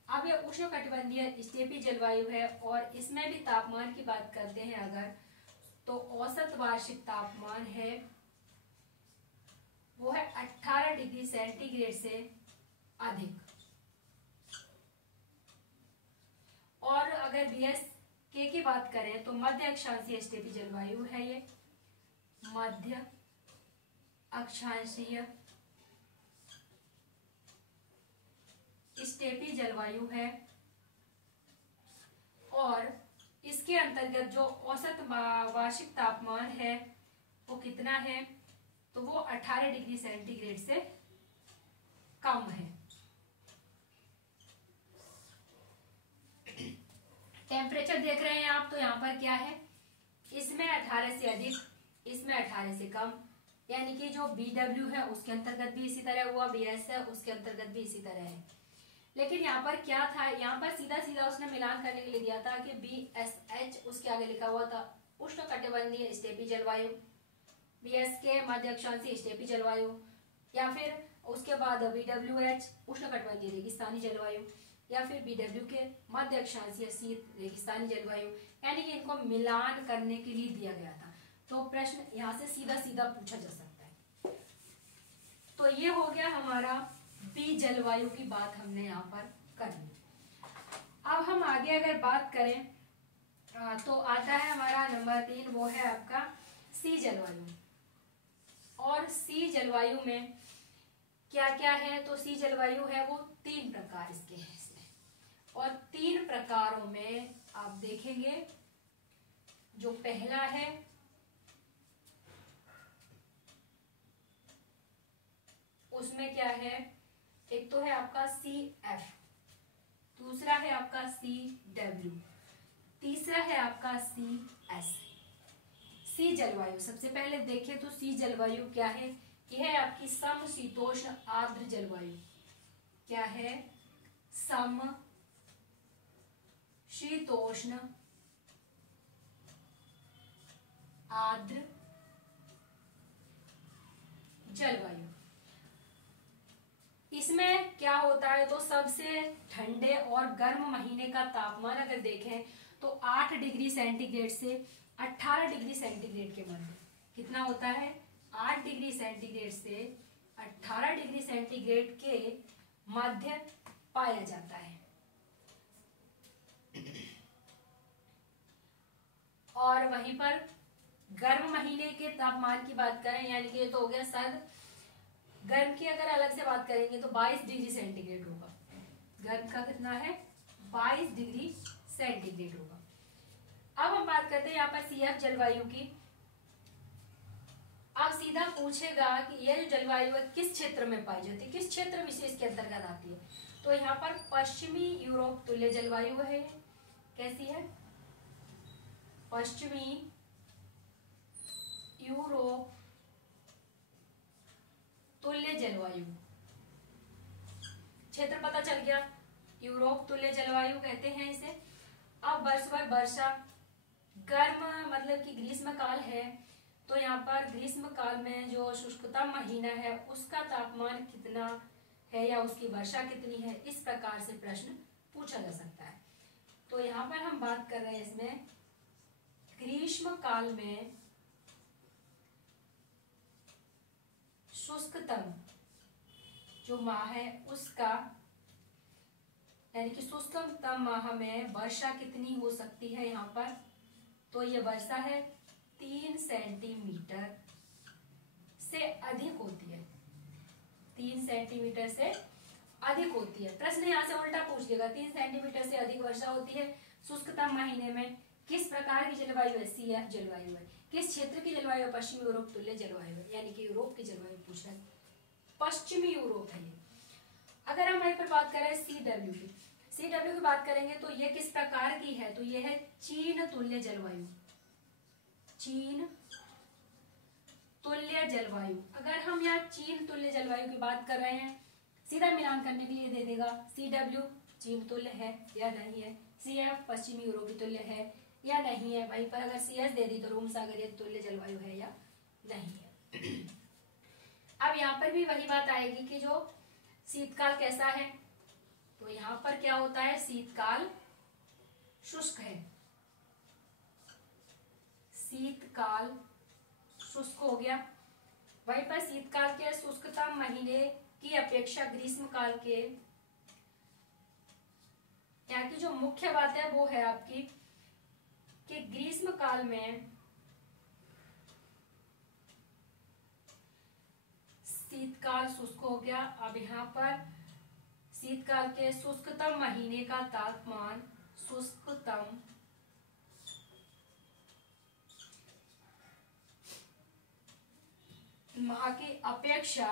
अब ये उष्ण कटिबंधीय स्टेपी जलवायु है, और इसमें भी तापमान की बात करते हैं अगर, तो औसत वार्षिक तापमान है वो है 18 डिग्री सेंटीग्रेड से अधिक। और अगर BSK की बात करें तो मध्य अक्षांशीय स्टेपी जलवायु है ये, मध्य अक्षांशीय स्टेपी जलवायु है, और इसके अंतर्गत जो औसत वार्षिक तापमान है वो कितना है, तो वो 18 डिग्री सेंटीग्रेड से कम है। टेम्परेचर देख रहे हैं आप, तो यहाँ पर क्या है, इसमें 18 से अधिक, इसमें 18 से कम, यानी कि जो BW है उसके अंतर्गत भी इसी तरह हुआ, BS है उसके अंतर्गत भी इसी तरह है। लेकिन यहाँ पर क्या था, यहाँ पर सीधा सीधा उसने मिलान करने के लिए दिया था कि BSH उसके आगे लिखा हुआ था उष्ण कटिबंधीय स्टेपी जलवायु, BSK मध्य अक्षांशीय स्टेपी जलवायु, या फिर उसके बाद BWH उष्णकटिबंधीय रेगिस्तानी जलवायु, या फिर BW के मध्य अक्षांशीय शीत रेगिस्तानी जलवायु, यानी कि इनको मिलान करने के लिए दिया गया था। तो प्रश्न यहाँ से सीधा सीधा पूछा जा सकता है। तो ये हो गया हमारा बी जलवायु की बात हमने यहाँ पर कर ली। अब हम आगे अगर बात करें तो आता है हमारा नंबर 3, वो है आपका सी जलवायु। और सी जलवायु में क्या क्या है? तो सी जलवायु है वो 3 प्रकार इसके हैं इसमें, और 3 प्रकारों में आप देखेंगे जो पहला है उसमें क्या है, एक तो है आपका CF, दूसरा है आपका CW, तीसरा है आपका CS। सी जलवायु सबसे पहले देखें तो सी जलवायु क्या है? यह है आपकी समशीतोष्ण आर्द्र जलवायु। क्या है? समशीतोष्ण आर्द्र जलवायु। इसमें क्या होता है? तो सबसे ठंडे और गर्म महीने का तापमान अगर देखें तो 8 डिग्री सेंटीग्रेड से 18 डिग्री सेंटीग्रेड के मध्य कितना होता है? 8 डिग्री सेंटीग्रेड से 18 डिग्री सेंटीग्रेड के मध्य पाया जाता है। और वहीं पर गर्म महीने के तापमान की बात करें, यानी कि ये तो हो गया सर्द। गर्म की अगर अलग से बात करेंगे तो 22 डिग्री सेंटीग्रेड होगा। गर्म का कितना है? 22 डिग्री सेंटीग्रेड होगा। अब हम बात करते हैं यहाँ पर CF जलवायु की। अब सीधा पूछेगा कि यह जो जलवायु है किस क्षेत्र में पाई जाती है, किस क्षेत्र विशेष के अंतर्गत आती है? तो यहाँ पर पश्चिमी यूरोप तुल्य जलवायु है। कैसी है? पश्चिमी यूरोप तुल्य जलवायु। क्षेत्र पता चल गया, यूरोप तुल्य जलवायु कहते हैं इसे। अब वर्ष भर वर्षा, गर्म मतलब कि ग्रीष्म काल है, तो यहाँ पर ग्रीष्म काल में जो शुष्कतम महीना है उसका तापमान कितना है या उसकी वर्षा कितनी है, इस प्रकार से प्रश्न पूछा जा सकता है। तो यहाँ पर हम बात कर रहे हैं इसमें ग्रीष्म काल में शुष्कतम जो माह है उसका, यानी कि शुष्कतम माह में वर्षा कितनी हो सकती है यहाँ पर? तो ये वर्षा है 3 सेंटीमीटर से अधिक होती है। 3 सेंटीमीटर से अधिक होती है। प्रश्न यहाँ से उल्टा पूछ लेगा, 3 सेंटीमीटर से अधिक वर्षा होती है शुष्कतम महीने में। किस प्रकार की जलवायु है? CF जलवायु है। किस क्षेत्र की जलवायु है? पश्चिमी यूरोप तुल्य जलवायु है, यानी कि यूरोप की जलवायु पूछ रहा है। पश्चिमी यूरोप है ये। अगर हम वहीं पर बात करें CW की, CW की बात करेंगे तो ये किस प्रकार की है? तो ये है चीन तुल्य जलवायु। चीन तुल्य जलवायु। अगर हम यहाँ चीन तुल्य जलवायु की बात कर रहे हैं, सीधा मिलान करने के लिए दे देगा CW चीन तुल्य है या नहीं है, CF पश्चिमी यूरोपीय तुल्य है या नहीं है। वहीं पर अगर CS दे दी तो रोम सागरीय तुल्य जलवायु है या नहीं है। अब यहाँ पर भी वही बात आएगी कि जो शीतकाल कैसा है? तो यहाँ पर क्या होता है? शीतकाल शुष्क है। शीतकाल शुष्क हो गया। वहीं पर शीतकाल के शुष्कतम महीने की अपेक्षा ग्रीष्म काल के, यहाँ की जो मुख्य बात है वो है आपकी कि ग्रीष्म काल में शीतकाल शुष्क हो गया। अब यहाँ पर शीतकाल के शुष्कतम महीने का तापमान, शुष्कतम माह की अपेक्षा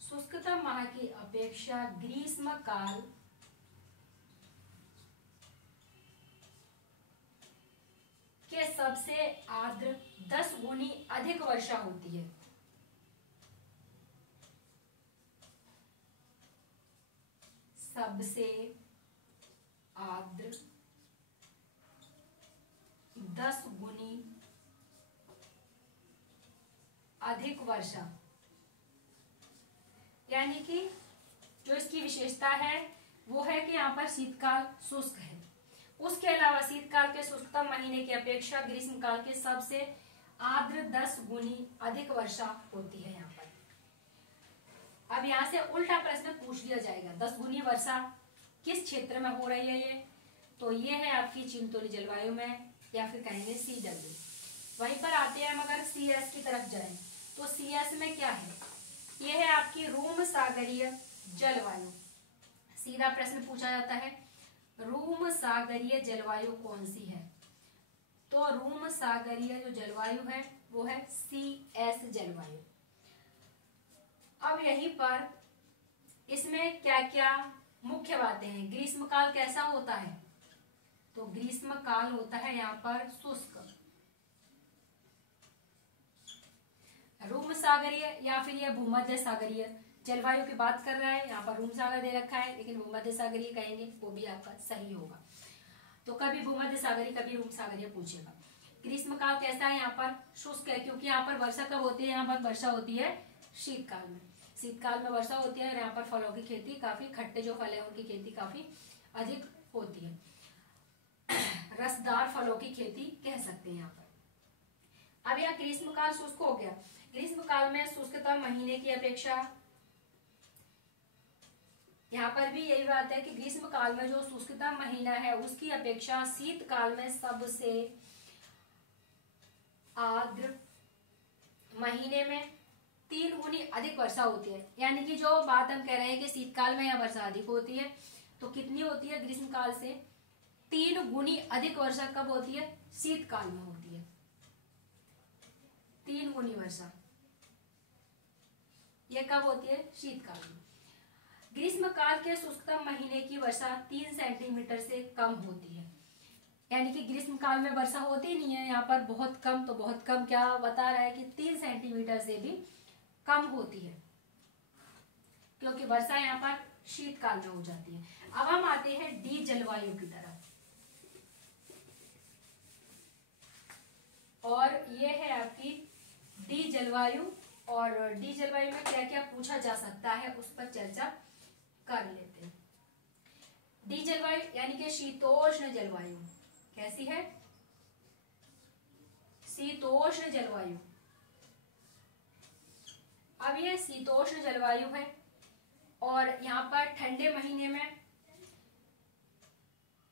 शुष्कतम माह की अपेक्षा ग्रीष्म काल के सबसे आर्द्र 10 गुनी अधिक वर्षा होती है। सबसे आर्द्र वर्षा, यानी कि जो इसकी विशेषता है वो है कि यहाँ पर शीतकाल शुष्क है। उसके अलावा शीतकाल के शुष्कतम महीने की अपेक्षा ग्रीष्मकाल के सबसे आर्द्र 10 गुनी अधिक वर्षा होती है यहाँ पर। अब यहाँ से उल्टा प्रश्न पूछ लिया जाएगा, 10 गुनी वर्षा किस क्षेत्र में हो रही है ये, तो ये है आपकी चिंतोली जलवायु में, या फिर कहेंगे CW। वहीं पर आते हैं हम अगर CS की तरफ जाएं तो CS में क्या है, ये है आपकी रूम सागरीय जलवायु। सीधा प्रश्न पूछा जाता है रूम सागरीय जलवायु कौन सी है, तो रूम सागरीय जो जलवायु है वो है CS जलवायु। अब यहीं पर इसमें क्या क्या मुख्य बातें हैं। ग्रीष्मकाल कैसा होता है, तो ग्रीष्मकाल होता है यहाँ पर शुष्क। रूम सागरीय या फिर यह भूमध्य सागरीय जलवायु की बात कर रहा है, यहाँ पर रूम सागर दे रखा है लेकिन भूमध्य सागरीय कहेंगे वो भी आपका सही होगा। तो कभी भूमध्य सागरीय कभी रूम सागरीय पूछेगा। ग्रीष्मकाल कैसा है, यहाँ पर शुष्क है, क्योंकि यहाँ पर वर्षा कब होती है, यहाँ पर वर्षा होती है शीतकाल में। शीतकाल में वर्षा होती है और यहाँ पर फलों की खेती, काफी खट्टे जो फल है उनकी खेती काफी अधिक होती है, रसदार फलों की खेती कह सकते हैं यहाँ पर। अब यहाँ ग्रीष्मकाल शुष्क हो गया। ग्रीष्मकाल में शुष्कतम महीने की अपेक्षा, यहाँ पर भी यही बात है कि ग्रीष्मकाल में जो शुष्कतम महीना है उसकी अपेक्षा शीतकाल में सबसे आर्द्र महीने में 3 गुनी अधिक वर्षा होती है। यानी कि जो बात हम कह रहे हैं कि शीतकाल में यह वर्षा अधिक होती है, तो कितनी होती है ग्रीष्मकाल से 3 गुनी अधिक वर्षा कब होती है, शीतकाल में होती है। 3 गुनी वर्षा यह कब होती है, शीतकाल में। ग्रीष्मकाल के शुष्कतम महीने की वर्षा 3 सेंटीमीटर से कम होती है। यानी कि ग्रीष्मकाल में वर्षा होती नहीं है, यहाँ पर बहुत कम, तो बहुत कम क्या बता रहा है कि 3 सेंटीमीटर से भी कम होती है, क्योंकि वर्षा यहाँ पर शीतकाल में हो जाती है। अब हम आते हैं डी जलवायु की तरफ, और ये है आपकी डी जलवायु। और डी जलवायु में क्या क्या पूछा जा सकता है उस पर चर्चा कर लेते हैं। डी जलवायु यानी कि शीतोष्ण जलवायु कैसी है, शीतोष्ण जलवायु। अब ये शीतोष्ण जलवायु है और यहाँ पर ठंडे महीने में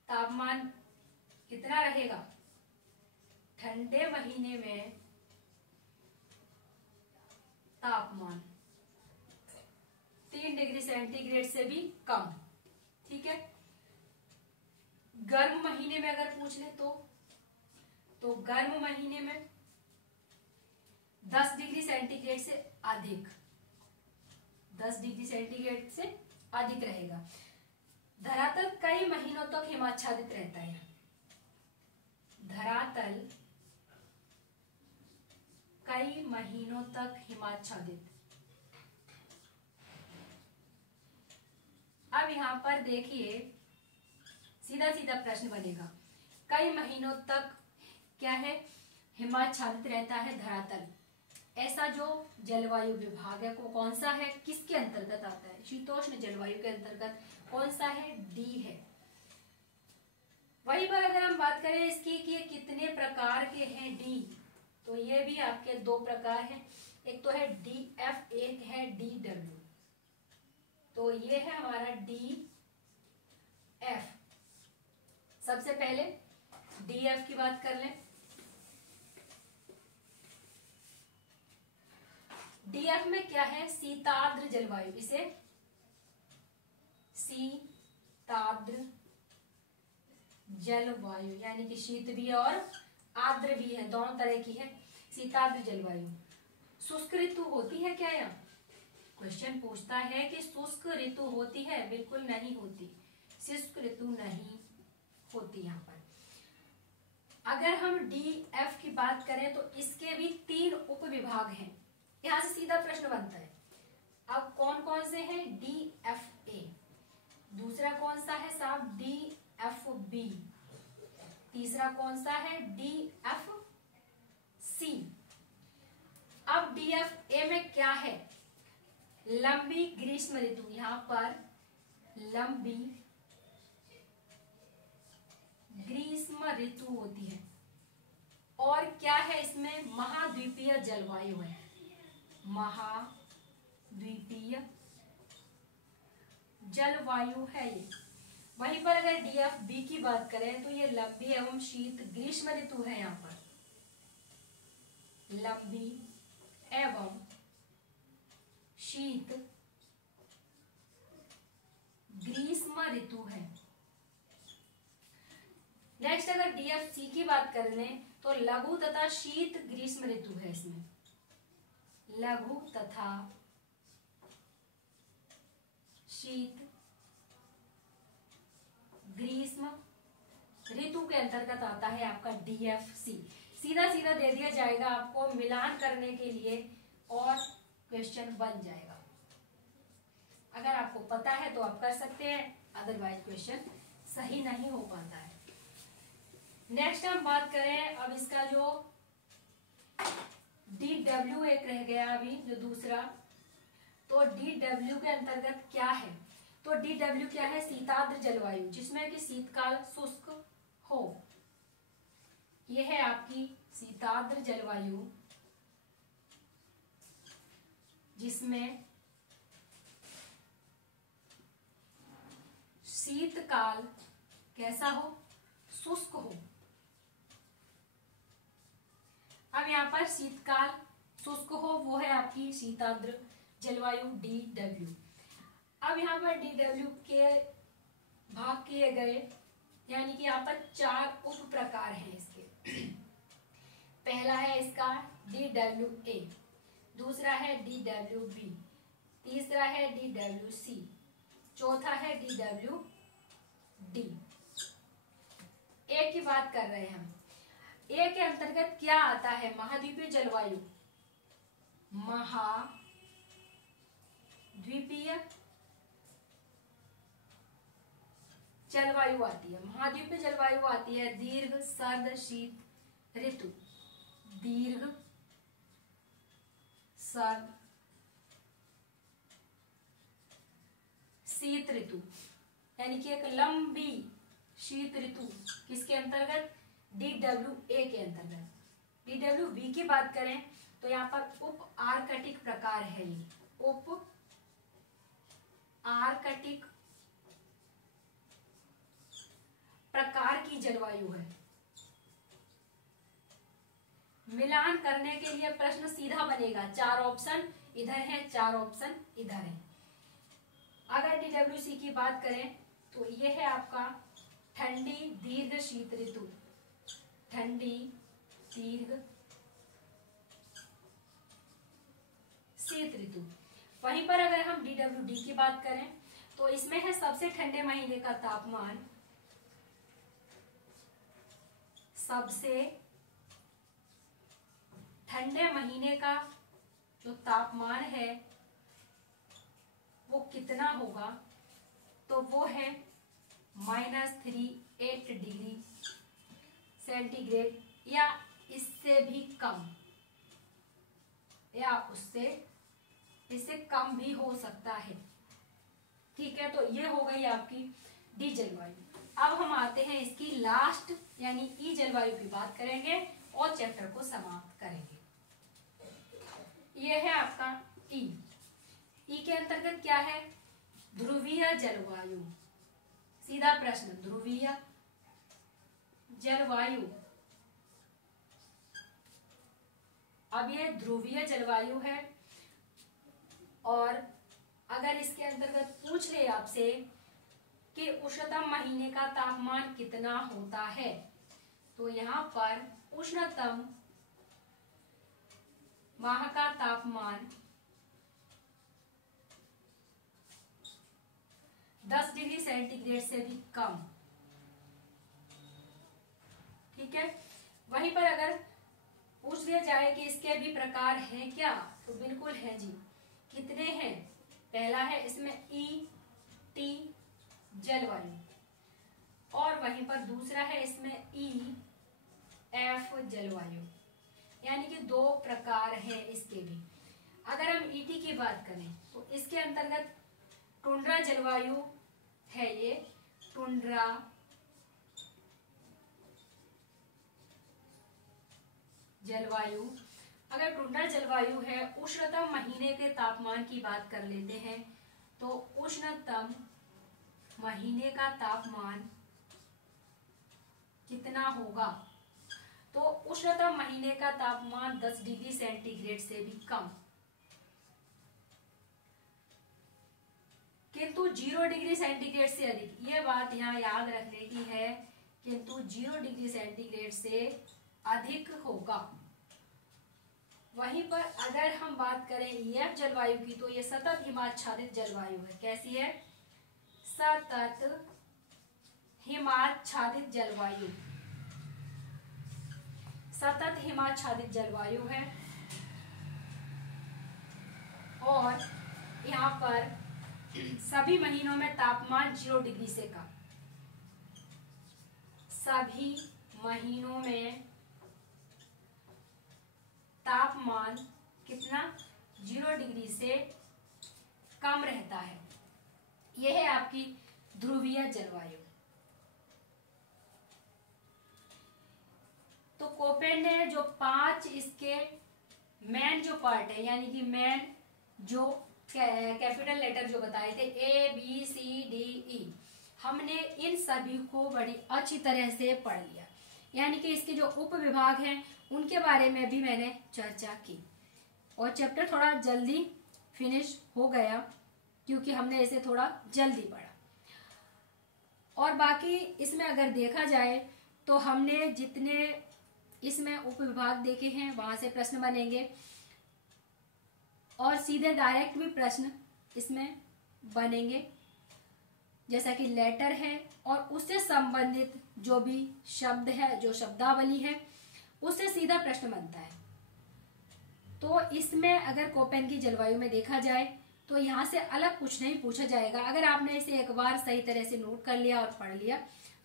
तापमान कितना रहेगा, ठंडे महीने में तापमान 3 डिग्री सेंटीग्रेड से भी कम, ठीक है। गर्म महीने में अगर पूछ ले तो गर्म महीने में 10 डिग्री सेंटीग्रेड से अधिक, 10 डिग्री सेंटीग्रेड से अधिक रहेगा। धरातल कई महीनों तक हिमाच्छादित रहता है। धरातल कई महीनों तक हिमाच्छादित। अब यहां पर देखिए सीधा सीधा प्रश्न बनेगा, कई महीनों तक क्या है, हिमाच्छादित रहता है धरातल। ऐसा जो जलवायु विभाग है वो कौन सा है, किसके अंतर्गत आता है, शीतोष्ण जलवायु के अंतर्गत कौन सा है, डी है। वहीं पर अगर हम बात करें इसकी कि ये कितने प्रकार के हैं डी, तो ये भी आपके 2 प्रकार हैं, एक तो है DF, एक है DW। तो ये है हमारा DF। सबसे पहले DF की बात कर लें। DF में क्या है, शीतार्द्र जलवायु, इसे शीतार्द्र जलवायु यानी कि शीत भी है और आर्द्र भी है, दोनों तरह की है, शीतार्द्र जलवायु। शुष्क ऋतु होती है क्या, यहाँ क्वेश्चन पूछता है कि शुष्क ऋतु होती है, बिल्कुल नहीं होती, शुष्क ऋतु नहीं होती। यहाँ पर अगर हम DF की बात करें तो इसके भी 3 उप विभाग हैं। यहाँ से सीधा प्रश्न बनता है, अब कौन कौन से हैं, DFA, दूसरा कौन सा है साहब DFB, तीसरा कौन सा है DFC। अब DFA क्या है? लंबी ग्रीष्म ऋतु, यहाँ पर लंबी ग्रीष्म ऋतु होती है। और क्या है इसमें? महाद्वीपीय जलवायु है, महाद्वीपीय जलवायु है ये। वहीं पर अगर DFB की बात करें तो ये लंबी एवं शीत ग्रीष्म ऋतु है। यहाँ पर लंबी एवं शीत ग्रीष्म ऋतु है। नेक्स्ट अगर DFC की बात कर लें तो लघु तथा शीत ग्रीष्म ऋतु है। इसमें लघु तथा शीत ग्रीष्म ऋतु के अंतर्गत आता है आपका DFC। सीधा सीधा दे दिया जाएगा आपको मिलान करने के लिए और क्वेश्चन बन जाएगा। अगर आपको पता है तो आप कर सकते हैं, अदरवाइज क्वेश्चन सही नहीं हो पाता है। नेक्स्ट हम बात करें अब इसका जो DW एक रह गया अभी जो दूसरा, तो DW के अंतर्गत क्या है? तो DW क्या है? शीताद्र जलवायु, जिसमें कि शीतकाल शुष्क हो। यह है आपकी शीताद्र जलवायु, जिसमें शीतकाल कैसा हो? शुष्क हो। अब यहाँ पर शीतकाल शुष्क हो वो है आपकी शीताद्र जलवायु DW। अब यहाँ पर DW के भाग किए गए, यानी कि यहाँ पर 4 उप प्रकार हैं इसके। पहला है इसका DWA, दूसरा है DWB, तीसरा है DWC, चौथा है DWD। ए की बात कर रहे हैं हम। ए के अंतर्गत क्या आता है? महाद्वीपीय जलवायु, महाद्वीपीय जलवायु आती है। महाद्वीपीय जलवायु आती है दीर्घ सर्द शीत ऋतु, दीर्घ सर्द शीत ऋतु, यानी कि एक लंबी शीत ऋतु किसके अंतर्गत? DWA के अंतर्गत। DWB की बात करें तो यहाँ पर उप आर्कटिक प्रकार है। ये उप आर्कटिक प्रकार की जलवायु है। मिलान करने के लिए प्रश्न सीधा बनेगा, 4 ऑप्शन इधर है, 4 ऑप्शन इधर है। अगर DWC की बात करें तो यह है आपका ठंडी दीर्घ शीत ऋतु, ठंडी दीर्घ शीत ऋतु। वहीं पर अगर हम DWD की बात करें तो इसमें है सबसे ठंडे महीने का तापमान, सबसे ठंडे महीने का जो तापमान है वो कितना होगा? तो वो है -38 डिग्री सेंटीग्रेड या इससे भी कम, या इससे कम भी हो सकता है। ठीक है, तो ये हो गई आपकी डी जलवायु। अब हम आते हैं इसकी लास्ट यानी ई जलवायु की बात करेंगे और चैप्टर को समाप्त करेंगे। यह है आपका ई। ई के अंतर्गत क्या है? ध्रुवीय जलवायु। सीधा प्रश्न, ध्रुवीय जलवायु। अब ये ध्रुवीय जलवायु है और अगर इसके अंतर्गत पूछ ले आपसे कि उष्णतम महीने का तापमान कितना होता है, तो यहाँ पर उष्णतम माह का तापमान 10 डिग्री सेंटीग्रेड से भी कम। ठीक है, वहीं पर अगर पूछ लिया जाए कि इसके भी प्रकार हैं क्या, तो बिल्कुल है जी। कितने हैं? पहला है इसमें टी जलवायु और वहीं पर दूसरा है इसमें एफ जलवायु, यानी कि 2 प्रकार हैं इसके भी। अगर हम ईटी की बात करें तो इसके अंतर्गत टुंड्रा जलवायु है, ये टुंड्रा जलवायु। अगर टुंड्रा जलवायु है, उष्णतम महीने के तापमान की बात कर लेते हैं तो उष्णतम महीने का तापमान कितना होगा? तो उष्णतम महीने का तापमान 10 डिग्री सेंटीग्रेड से भी कम, किंतु 0 डिग्री सेंटीग्रेड से अधिक। ये बात यहाँ याद रखने की है, किंतु 0 डिग्री सेंटीग्रेड से अधिक होगा। वहीं पर अगर हम बात करें ईएफ जलवायु की तो ये सतत हिमाच्छादित जलवायु है। कैसी है? सतत हिमाच्छादित जलवायु, सतत हिमाच्छादित जलवायु है। और यहाँ पर सभी महीनों में तापमान 0 डिग्री से कम, सभी महीनों में तापमान कितना? 0 डिग्री से कम रहता है। यह है आपकी ध्रुवीय जलवायु। तो कोपेन ने जो 5 इसके मेन जो पार्ट है, यानी कि मेन जो कैपिटल लेटर जो बताए थे ABCDE, हमने इन सभी को बड़ी अच्छी तरह से पढ़ लिया। यानी कि इसके जो उप विभाग हैं उनके बारे में भी मैंने चर्चा की और चैप्टर थोड़ा जल्दी फिनिश हो गया क्योंकि हमने इसे थोड़ा जल्दी पढ़ा। और बाकी इसमें अगर देखा जाए तो हमने जितने इसमें उप विभाग देखे हैं वहां से प्रश्न बनेंगे और सीधे डायरेक्ट भी प्रश्न इसमें बनेंगे, जैसा कि लेटर है और उससे संबंधित जो भी शब्द है, जो शब्दावली है, उससे सीधा प्रश्न बनता है। तो इसमें अगर कोपेन की जलवायु में देखा जाए तो यहाँ से अलग कुछ नहीं पूछा जाएगा। अगर आपने इसे एक बार सही तरह से नोट कर लिया और पढ़ लिया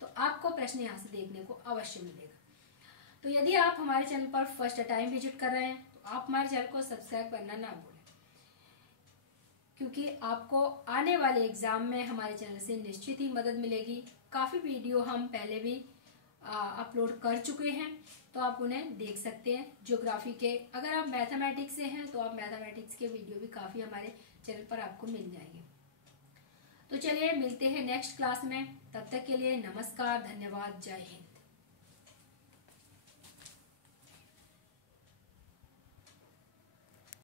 तो आपको प्रश्न यहाँ से देखने को अवश्य मिलेगा। तो यदि आप हमारे चैनल पर फर्स्ट टाइम विजिट कर रहे हैं तो आप हमारे चैनल को सब्सक्राइब करना ना भूलें, क्योंकि आपको आने वाले एग्जाम में हमारे चैनल से निश्चित ही मदद मिलेगी। काफ़ी वीडियो हम पहले भी अपलोड कर चुके हैं, तो आप उन्हें देख सकते हैं। ज्योग्राफी के, अगर आप मैथमेटिक्स से हैं तो आप मैथमेटिक्स के वीडियो भी काफ़ी हमारे चैनल पर आपको मिल जाएंगे। तो चलिए मिलते हैं नेक्स्ट क्लास में, तब तक के लिए नमस्कार, धन्यवाद, जय हिंद।